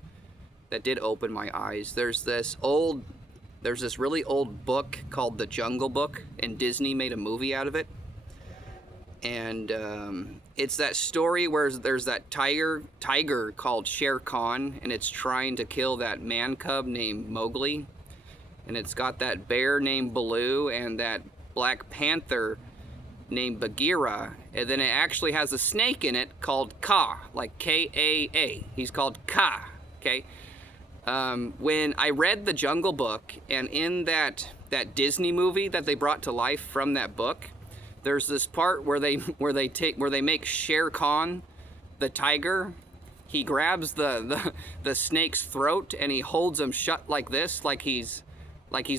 that did open my eyes. There's this really old book called The Jungle Book, and Disney made a movie out of it. And it's that story where there's that tiger called Shere Khan, and it's trying to kill that man cub named Mowgli. And it's got that bear named Baloo and that Black Panther named Bagheera, and then it actually has a snake in it called Kaa, like K-A-A. He's called Kaa, okay? When I read The Jungle Book, and in that Disney movie that they brought to life from that book, there's this part where they make Shere Khan, the tiger, he grabs the snake's throat and he holds him shut like this, like he's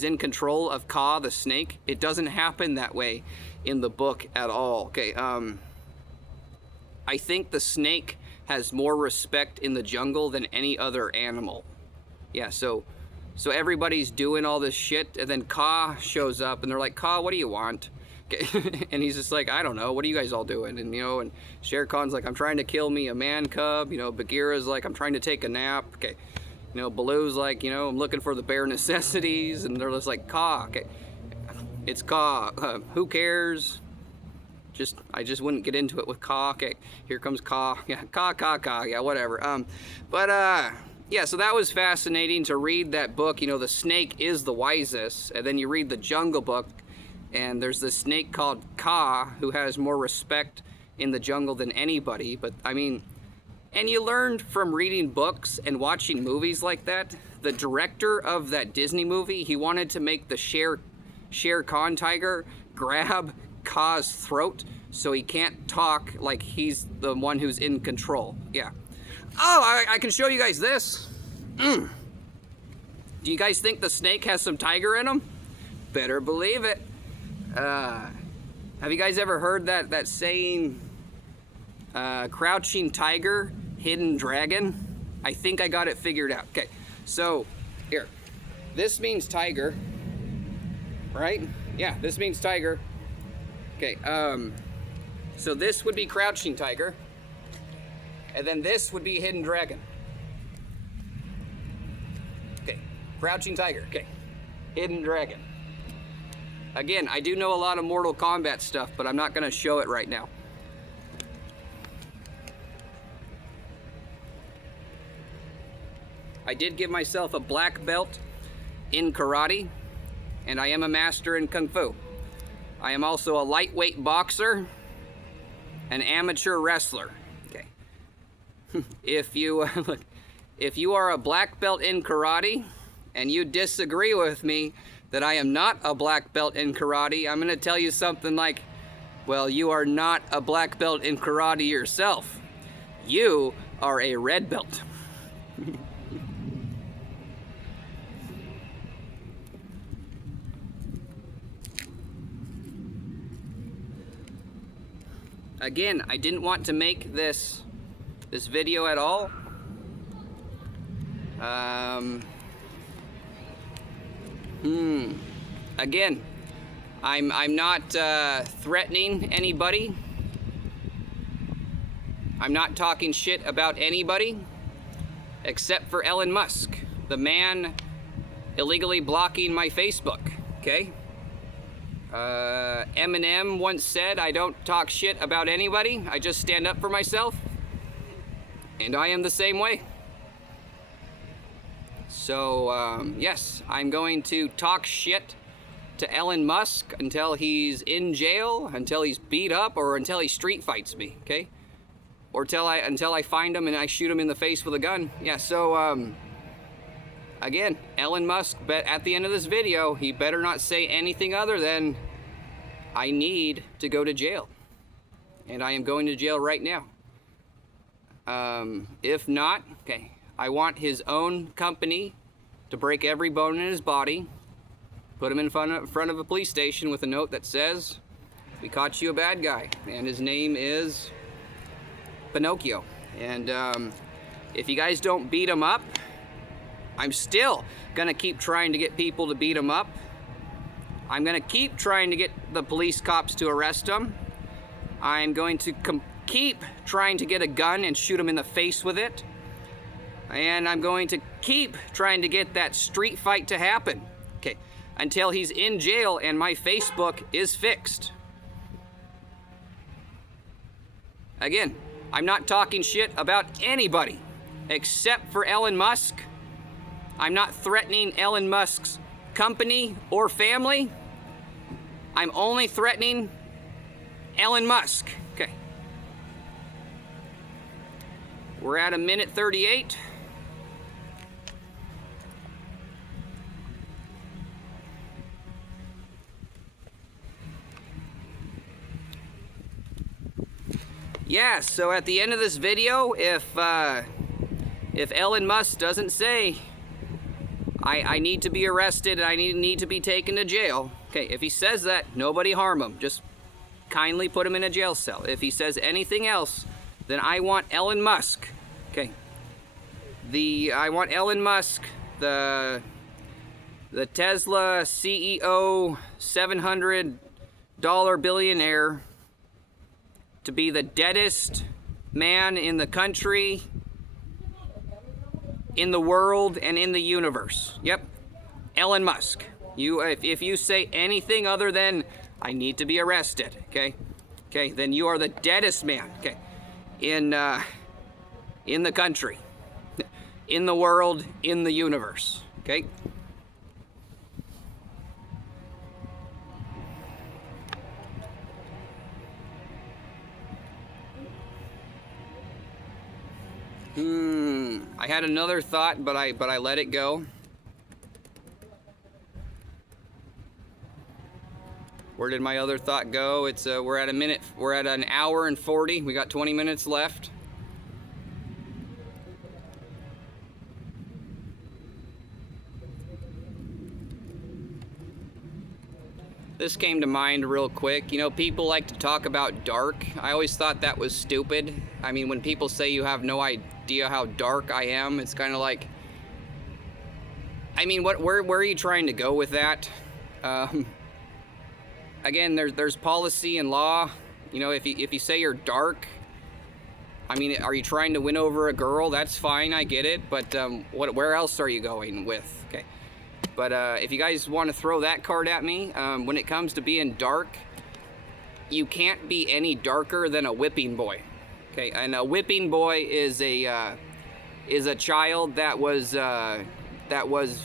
in control of Kaa, the snake. It doesn't happen that way in the book at all. Okay, I think the snake has more respect in the jungle than any other animal. Yeah, so everybody's doing all this shit, and then Kaa shows up, and they're like, Kaa, what do you want? Okay. And he's just like, I don't know, what are you guys all doing? And and Shere Khan's like, I'm trying to kill me a man cub. Bagheera's like, I'm trying to take a nap. Okay. Baloo's like, I'm looking for the bare necessities, and they're just like, Kaa, okay, it's Kaa, who cares? I just wouldn't get into it with Kaa. Okay, here comes Kaa, yeah, Kaa, yeah, whatever. Yeah, so that was fascinating to read that book. The snake is the wisest, and then you read The Jungle Book, and there's this snake called Kaa who has more respect in the jungle than anybody. But I mean, and you learned from reading books and watching movies like that. The director of that Disney movie, he wanted to make the Shere Khan tiger grab Kaa's throat so he can't talk like he's the one who's in control. Yeah. Oh, I can show you guys this. Do you guys think the snake has some tiger in him? Better believe it. Have you guys ever heard that saying, Crouching tiger, hidden dragon. I think I got it figured out. Okay, so here, this means tiger, right? Yeah, this means tiger. Okay, so this would be crouching tiger, and then this would be hidden dragon. Okay, crouching tiger, okay, hidden dragon. Again, I do know a lot of Mortal Kombat stuff, but I'm not gonna show it right now. I did give myself a black belt in karate, and I am a master in kung fu. I am also a lightweight boxer, an amateur wrestler. Okay. If you look, if you are a black belt in karate and you disagree with me that I am not a black belt in karate, I'm going to tell you something like, well, you are not a black belt in karate yourself. You are a red belt. Again, I didn't want to make this video at all. Again, I'm not threatening anybody. I'm not talking shit about anybody except for Elon Musk, the man illegally blocking my Facebook, okay? Eminem once said, I don't talk shit about anybody, I just stand up for myself. And I am the same way. So, yes, I'm going to talk shit to Elon Musk until he's in jail, until he's beat up, or until he street fights me, okay? Or until I find him and I shoot him in the face with a gun. Yeah, so, again, Elon Musk, at the end of this video, he better not say anything other than, I need to go to jail. And I am going to jail right now. If not, okay, I want his own company to break every bone in his body, put him in front of a police station with a note that says, we caught you a bad guy, and his name is Pinocchio. And if you guys don't beat him up, I'm still gonna keep trying to get people to beat him up. I'm gonna keep trying to get the police cops to arrest him. I'm going to keep trying to get a gun and shoot him in the face with it. And I'm going to keep trying to get that street fight to happen, okay, until he's in jail and my Facebook is fixed. Again, I'm not talking shit about anybody except for Elon Musk. I'm not threatening Elon Musk's company or family. I'm only threatening Elon Musk. Okay. We're at 1:38. Yeah, so at the end of this video, if Elon Musk doesn't say I need to be arrested and I need to be taken to jail, okay, if he says that, nobody harm him. Just kindly put him in a jail cell. If he says anything else, then I want Elon Musk, okay, I want Elon Musk, the Tesla CEO, $700 billionaire, to be the deadest man in the country, in the world, and in the universe. Yep, Elon Musk. If you say anything other than I need to be arrested, okay, then you are the deadest man, okay, in the country, in the world, in the universe, okay. I had another thought, but I let it go. Where did my other thought go? It's we're at an hour and 40. We got 20 minutes left. This came to mind real quick. You know, people like to talk about dark. I always thought that was stupid. I mean, when people say you have no idea how dark I am, it's kind of like, I mean, where are you trying to go with that? Again, there's policy and law. You know, if you say you're dark, I mean, are you trying to win over a girl? That's fine, I get it. But where else are you going with? Okay. But if you guys want to throw that card at me, when it comes to being dark, you can't be any darker than a whipping boy. Okay, and a whipping boy is a child that was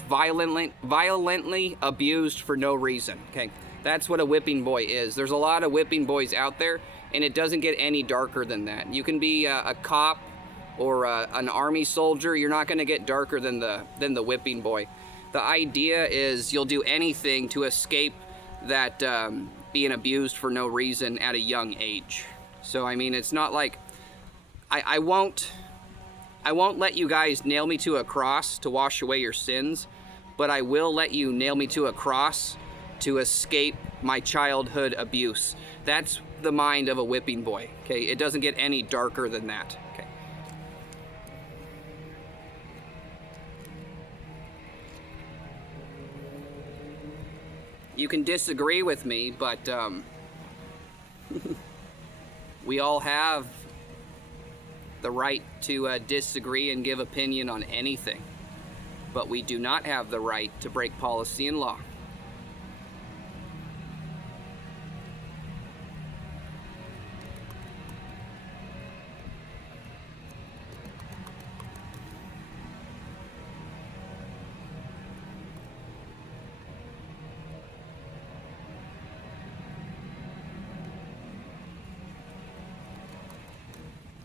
violently abused for no reason. Okay, that's what a whipping boy is. There's a lot of whipping boys out there, and it doesn't get any darker than that. You can be a cop or an army soldier. You're not going to get darker than the whipping boy. The idea is you'll do anything to escape that being abused for no reason at a young age. So I mean, it's not like I won't let you guys nail me to a cross to wash away your sins, but I will let you nail me to a cross to escape my childhood abuse. That's the mind of a whipping boy. Okay, it doesn't get any darker than that. Okay. You can disagree with me, but we all have the right to disagree and give opinion on anything, but we do not have the right to break policy and law.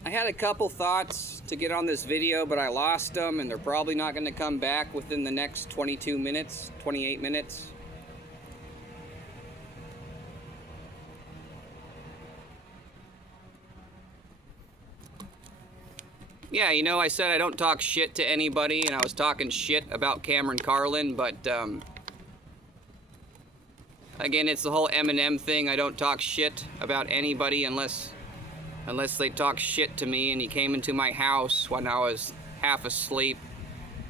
I had a couple thoughts to get on this video, but I lost them, and they're probably not going to come back within the next 22 minutes, 28 minutes. Yeah, you know, I said I don't talk shit to anybody, and I was talking shit about Cameron Carlin, but again, it's the whole Eminem thing. I don't talk shit about anybody unless they talk shit to me. And he came into my house when I was half asleep.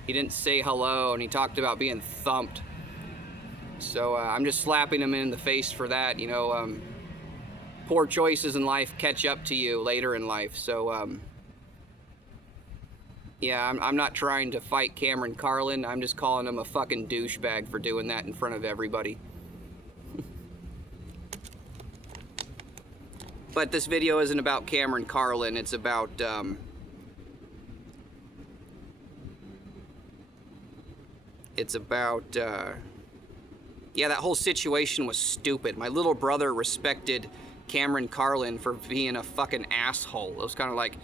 He didn't say hello, and he talked about being thumped. So I'm just slapping him in the face for that. You know, poor choices in life catch up to you later in life. So yeah, I'm not trying to fight Cameron Carlin. I'm just calling him a fucking douchebag for doing that in front of everybody. But this video isn't about Cameron Carlin. It's about yeah, that whole situation was stupid. My little brother respected Cameron Carlin for being a fucking asshole. It was kind of like,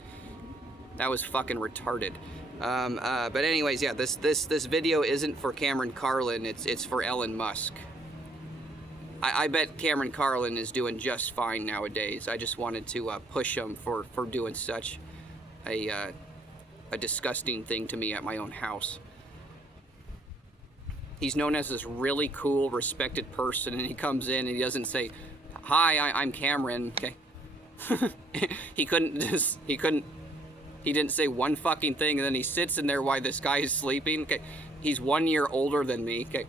that was fucking retarded. But anyways, yeah, this video isn't for Cameron Carlin. It's for Elon Musk. I bet Cameron Carlin is doing just fine nowadays. I just wanted to push him for doing such a disgusting thing to me at my own house. He's known as this really cool, respected person, and he comes in and he doesn't say, "Hi, I'm Cameron." Okay. He didn't say one fucking thing, and then he sits in there while this guy is sleeping. Okay. He's 1 year older than me. Okay.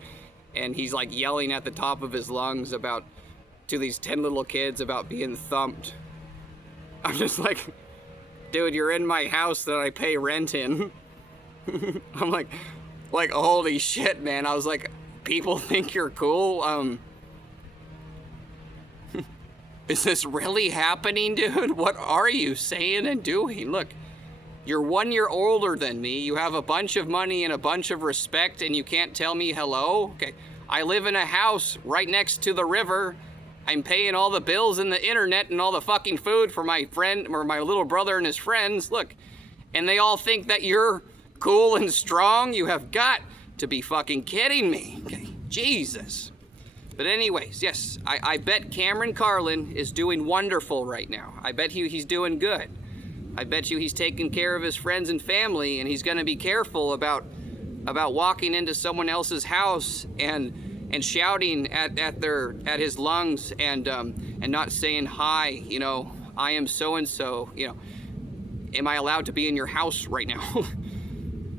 And he's like yelling at the top of his lungs to these 10 little kids about being thumped. I'm just like, dude, you're in my house that I pay rent in. I'm like, holy shit, man. I was like, people think you're cool? Is this really happening, dude? What are you saying and doing? Look, you're 1 year older than me. You have a bunch of money and a bunch of respect, and you can't tell me hello? Okay, I live in a house right next to the river. I'm paying all the bills and the internet and all the fucking food for my friend or my little brother and his friends. Look, and they all think that you're cool and strong. You have got to be fucking kidding me. Okay, Jesus. But anyways, yes, I bet Cameron Carlin is doing wonderful right now. I bet he's doing good. I bet you he's taking care of his friends and family, and he's going to be careful about walking into someone else's house and shouting at his lungs and not saying, "Hi, you know, I am so and so." You know, am I allowed to be in your house right now?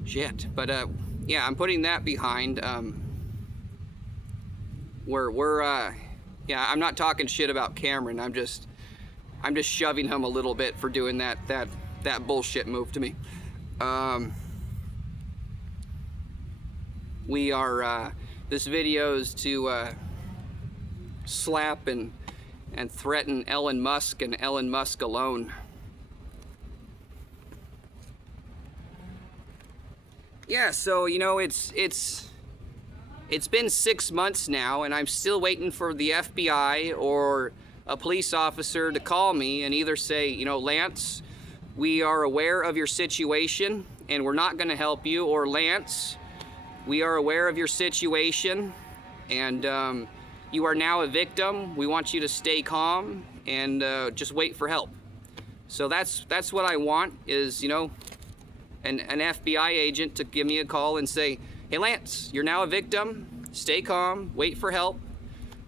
Shit. But yeah, I'm putting that behind. Yeah, I'm not talking shit about Cameron. I'm just shoving him a little bit for doing that bullshit move to me. We are this video's to slap and threaten Elon Musk and Elon Musk alone. Yeah, so you know, it's been 6 months now, and I'm still waiting for the FBI or a police officer to call me and either say, you know, Lance, we are aware of your situation and we're not going to help you, or Lance, we are aware of your situation and you are now a victim. We want you to stay calm and just wait for help. So that's what I want, is, you know, an FBI agent to give me a call and say, hey Lance, you're now a victim, stay calm, wait for help.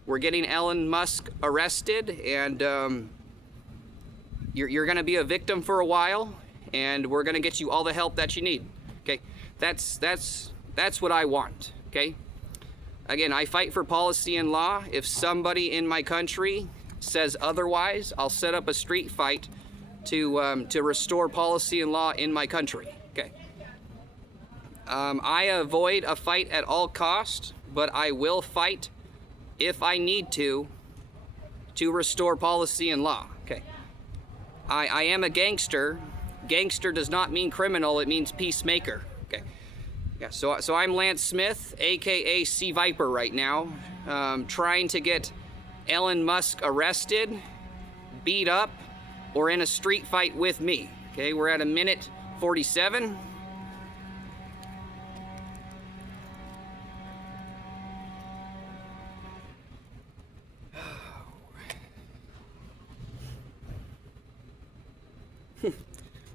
We're getting Elon Musk arrested, and you're gonna be a victim for a while, and we're gonna get you all the help that you need. Okay, that's what I want. Okay, again, I fight for policy and law. If somebody in my country says otherwise, I'll set up a street fight to restore policy and law in my country. Okay. I avoid a fight at all costs, but I will fight if I need to restore policy and law. Okay. I am a gangster. Gangster does not mean criminal, it means peacemaker. Okay. Yeah, so I'm Lance Smith, aka Sea Viper right now, trying to get Elon Musk arrested, beat up, or in a street fight with me. Okay, we're at 1:47.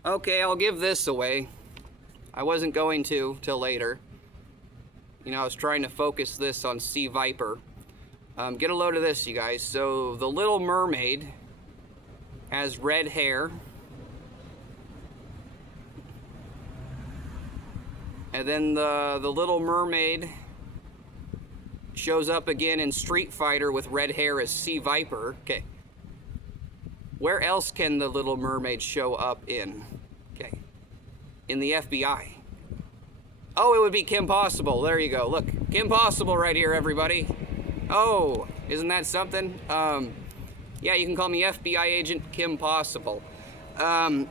Okay, I'll give this away. I wasn't going to till later. You know, I was trying to focus this on Sea Viper. Get a load of this, you guys. So the Little Mermaid has red hair. And then the Little Mermaid shows up again in Street Fighter with red hair as Sea Viper. Okay. Where else can the Little Mermaid show up in? Okay. In the FBI. Oh, it would be Kim Possible. There you go. Look, Kim Possible right here, everybody. Oh, isn't that something? Yeah, you can call me FBI agent Kim Possible. I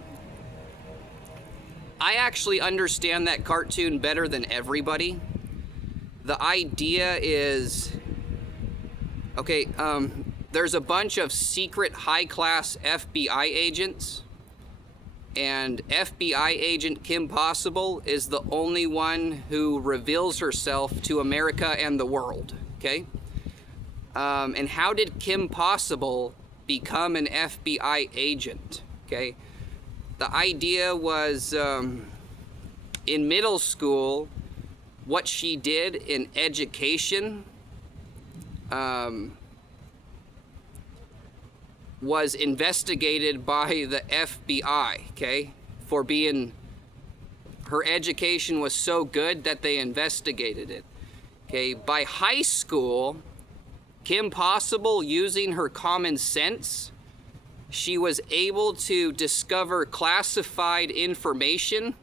actually understand that cartoon better than everybody. The idea is, okay, there's a bunch of secret high-class FBI agents, and FBI agent Kim Possible is the only one who reveals herself to America and the world, okay? And how did Kim Possible become an FBI agent, okay? The idea was, in middle school, what she did in education was investigated by the FBI, okay? For being, her education was so good that they investigated it, okay? By high school, Kim Possible, using her common sense, she was able to discover classified information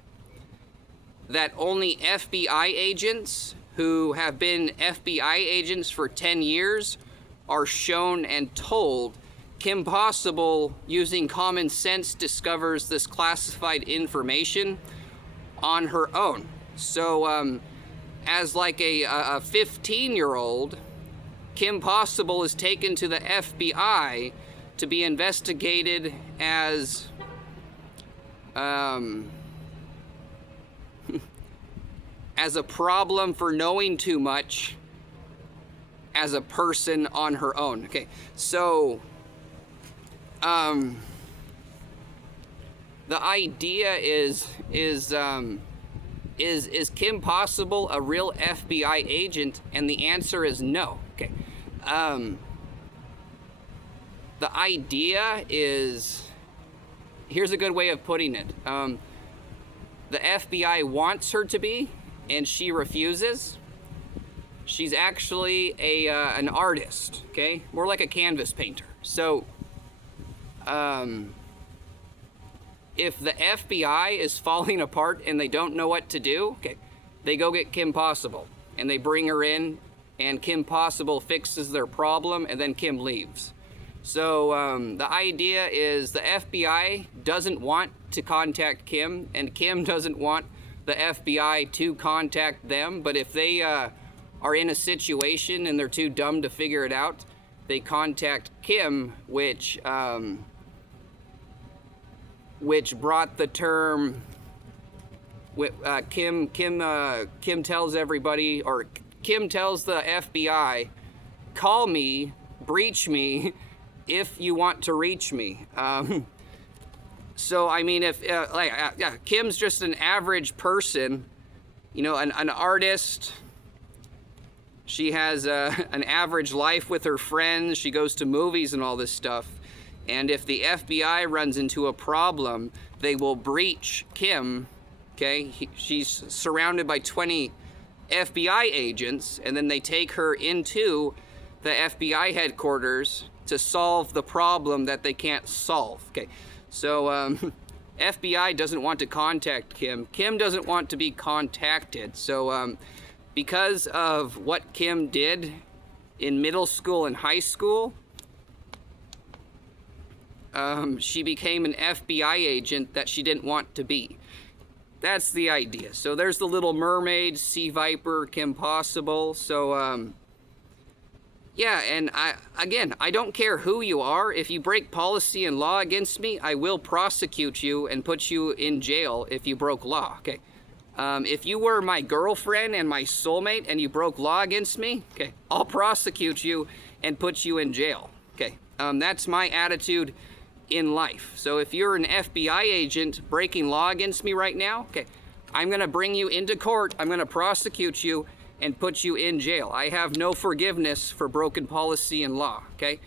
that only FBI agents who have been FBI agents for 10 years are shown and told. Kim Possible, using common sense, discovers this classified information on her own. So, as like a 15-year-old, Kim Possible is taken to the FBI to be investigated as as a problem for knowing too much as a person on her own. Okay, so the idea is Kim Possible a real FBI agent? And the answer is no. Okay. The idea is here's a good way of putting it. The FBI wants her to be, and she refuses. She's actually an artist, okay? More like a canvas painter. So, if the FBI is falling apart and they don't know what to do, okay, they go get Kim Possible, and they bring her in, and Kim Possible fixes their problem, and then Kim leaves. So the idea is the FBI doesn't want to contact Kim, and Kim doesn't want the FBI to contact them, but if they are in a situation and they're too dumb to figure it out, they contact Kim, which brought the term. Kim tells everybody, or Kim tells the FBI, call me, breach me, if you want to reach me. So I mean, if Kim's just an average person, you know, an artist. She has an average life with her friends. She goes to movies and all this stuff. And if the FBI runs into a problem, they will breach Kim. Okay, she's surrounded by 20 FBI agents, and then they take her into the FBI headquarters to solve the problem that they can't solve. Okay, so FBI doesn't want to contact Kim. Kim doesn't want to be contacted. So because of what Kim did in middle school and high school, she became an FBI agent that she didn't want to be. That's the idea. So there's the Little Mermaid, Sea Viper, Kim Possible. So yeah, and I don't care who you are. If you break policy and law against me, I will prosecute you and put you in jail if you broke law. Okay. If you were my girlfriend and my soulmate and you broke law against me, okay, I'll prosecute you and put you in jail. Okay. That's my attitude in life. So if you're an FBI agent breaking law against me right now, okay, I'm gonna bring you into court, I'm gonna prosecute you and put you in jail. I have no forgiveness for broken policy and law, okay?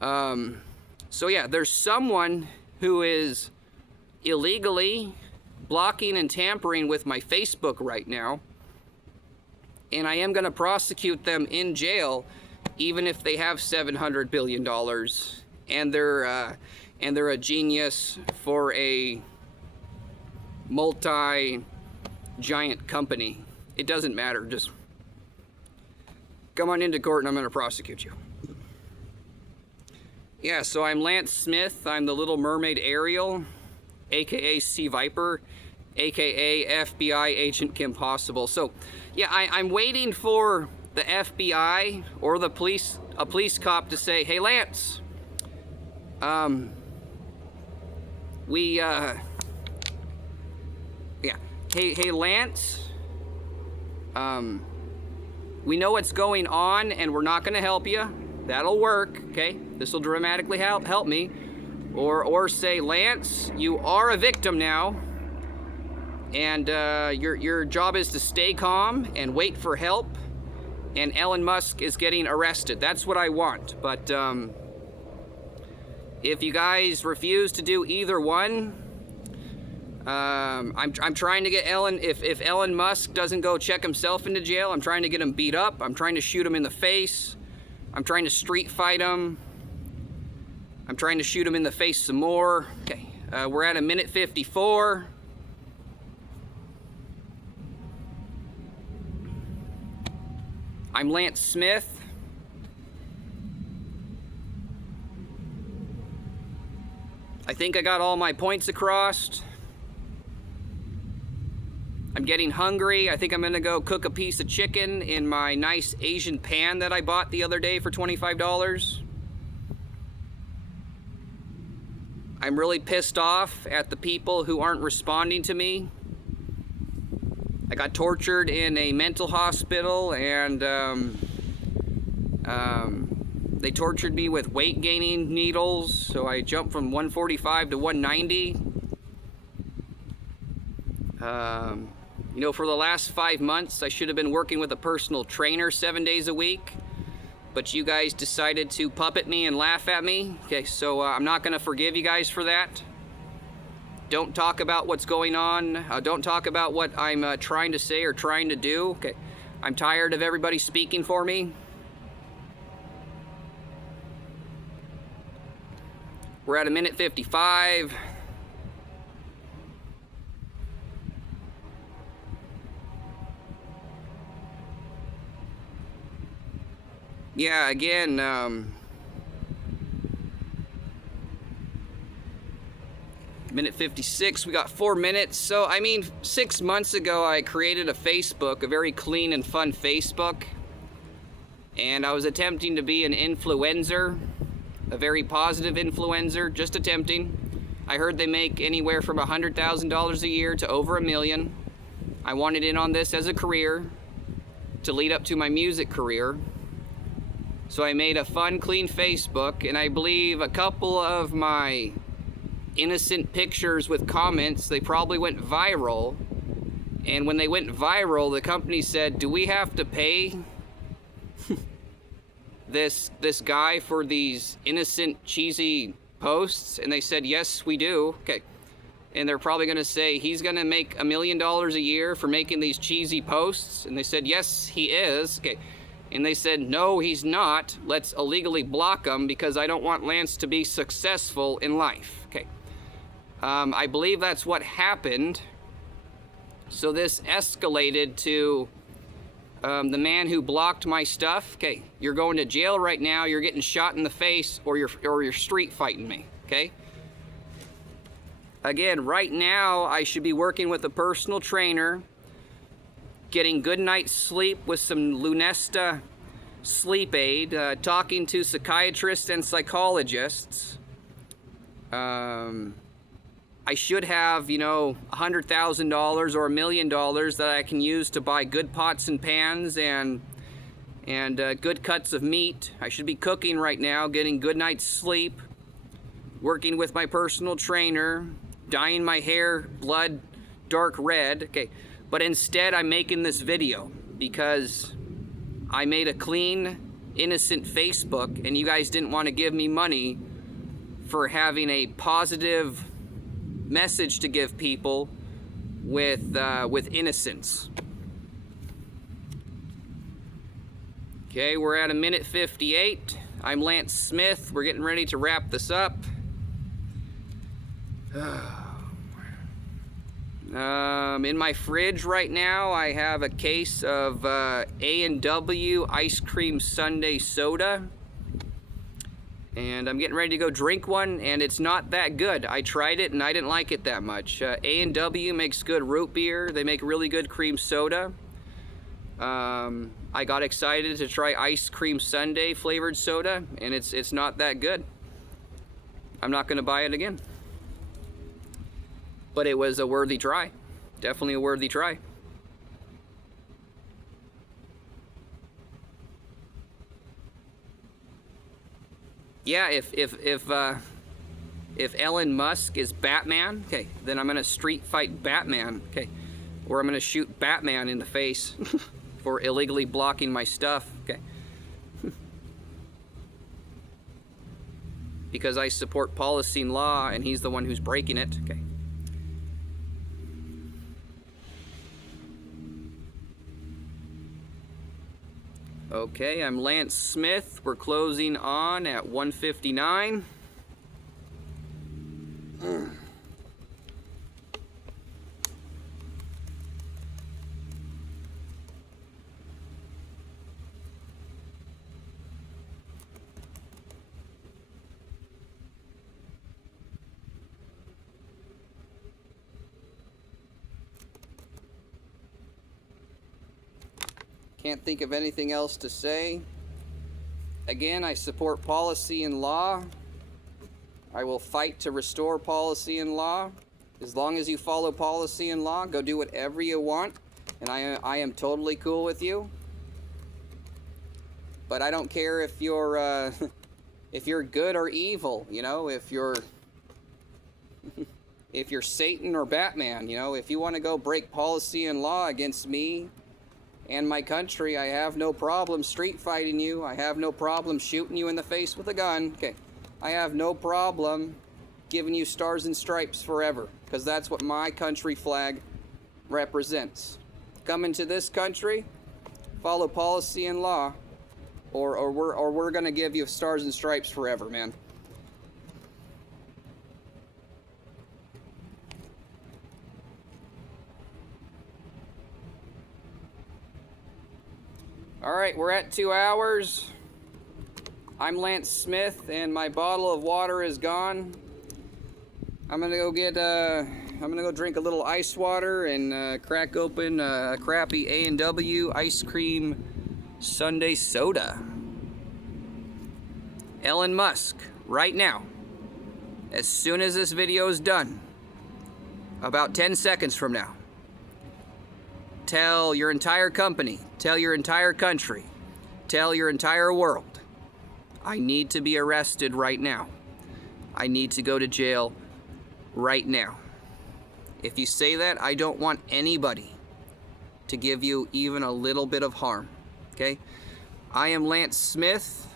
So yeah, there's someone who is illegally blocking and tampering with my Facebook right now, and I am gonna prosecute them in jail even if they have $700 billion and they're a genius for a multi-giant company. It doesn't matter, just come on into court and I'm gonna prosecute you. Yeah, so I'm Lance Smith. I'm the Little Mermaid Ariel, AKA Sea Viper, AKA FBI Agent Kim Possible. So yeah, I'm waiting for the FBI or a police cop to say, hey Lance, hey Lance, we know what's going on and we're not gonna help you. That'll work, okay? This will dramatically help me. Or say, Lance, you are a victim now, and your job is to stay calm and wait for help, and Elon Musk is getting arrested. That's what I want. But if you guys refuse to do either one, I'm trying to get Elon, if Elon Musk doesn't go check himself into jail, I'm trying to get him beat up. I'm trying to shoot him in the face. I'm trying to street fight him. I'm trying to shoot him in the face some more. Okay, we're at 1:54. I'm Lance Smith. I think I got all my points across. I'm getting hungry. I think I'm gonna go cook a piece of chicken in my nice Asian pan that I bought the other day for $25. I'm really pissed off at the people who aren't responding to me. I got tortured in a mental hospital, and they tortured me with weight gaining needles, so I jumped from 145 to 190. You know, for the last 5 months, I should have been working with a personal trainer 7 days a week, but you guys decided to puppet me and laugh at me. Okay, so I'm not gonna forgive you guys for that. Don't talk about what's going on. Don't talk about what I'm trying to say or trying to do. Okay, I'm tired of everybody speaking for me. We're at 1:55. Yeah, again, minute 56, we got 4 minutes. So, I mean, 6 months ago, I created a Facebook, a very clean and fun Facebook. And I was attempting to be an influencer, a very positive influencer, just attempting. I heard they make anywhere from $100,000 a year to over $1 million. I wanted in on this as a career to lead up to my music career. So I made a fun, clean Facebook, and I believe a couple of my innocent pictures with comments, they probably went viral. And when they went viral, the company said, do we have to pay this guy for these innocent, cheesy posts? And they said, yes, we do. Okay. And they're probably going to say, he's going to make $1 million a year for making these cheesy posts. And they said, yes, he is. Okay. And they said, no, he's not. Let's illegally block him because I don't want Lance to be successful in life. Okay. I believe that's what happened. So this escalated to the man who blocked my stuff. Okay, you're going to jail right now. You're getting shot in the face, or you're street fighting me. Okay. Again, right now I should be working with a personal trainer, getting good night's sleep with some Lunesta sleep aid, talking to psychiatrists and psychologists. I should have, you know, $100,000 or $1 million that I can use to buy good pots and pans and good cuts of meat. I should be cooking right now, getting good night's sleep, working with my personal trainer, dyeing my hair blood dark red. Okay, but instead I'm making this video because I made a clean, innocent Facebook, and you guys didn't want to give me money for having a positive message to give people with innocence. Okay, we're at 1:58. I'm Lance Smith. We're getting ready to wrap this up. In my fridge right now, I have a case of A&W ice cream sundae soda. And I'm getting ready to go drink one, and it's not that good. I tried it, and I didn't like it that much. A&W makes good root beer. They make really good cream soda. I got excited to try ice cream sundae flavored soda, and it's not that good. I'm not going to buy it again. But it was a worthy try. Definitely a worthy try. Yeah, if Elon Musk is Batman, okay, then I'm gonna street fight Batman, okay, or I'm gonna shoot Batman in the face for illegally blocking my stuff, okay, because I support policy and law, and he's the one who's breaking it, okay. Okay, I'm Lance Smith. We're closing on at 1:59. Can't think of anything else to say. Again, I support policy and law. I will fight to restore policy and law. As long as you follow policy and law, go do whatever you want, and I am totally cool with you. But I don't care if you're if you're good or evil, you know, if you're Satan or Batman, you know, if you want to go break policy and law against me and my country, I have no problem street fighting you. I have no problem shooting you in the face with a gun. Okay. I have no problem giving you stars and stripes forever. because that's what my country flag represents. Come into this country, follow policy and law, or we're gonna give you stars and stripes forever, man. All right, we're at 2 hours. I'm Lance Smith, and my bottle of water is gone. I'm gonna go drink a little ice water and crack open a crappy A&W ice cream sundae soda. Elon Musk, right now, as soon as this video is done, about 10 seconds from now, tell your entire company, tell your entire country, tell your entire world, I need to be arrested right now. I need to go to jail right now. If you say that, I don't want anybody to give you even a little bit of harm, okay? I am Lance Smith.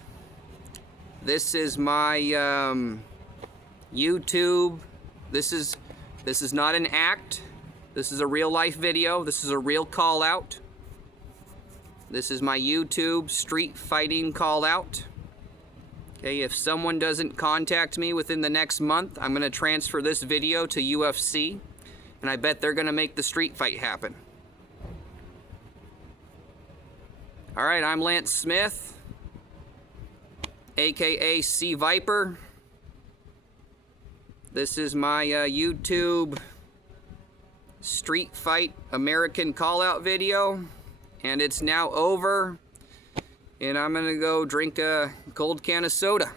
This is my YouTube. This is not an act. This is a real life video. This is a real call out. This is my YouTube street fighting call out. Okay, if someone doesn't contact me within the next month, I'm going to transfer this video to UFC, and I bet they're going to make the street fight happen. All right, I'm Lance Smith, aka Sea Viper. This is my YouTube street fight American call out video, and it's now over. And I'm gonna go drink a cold can of soda.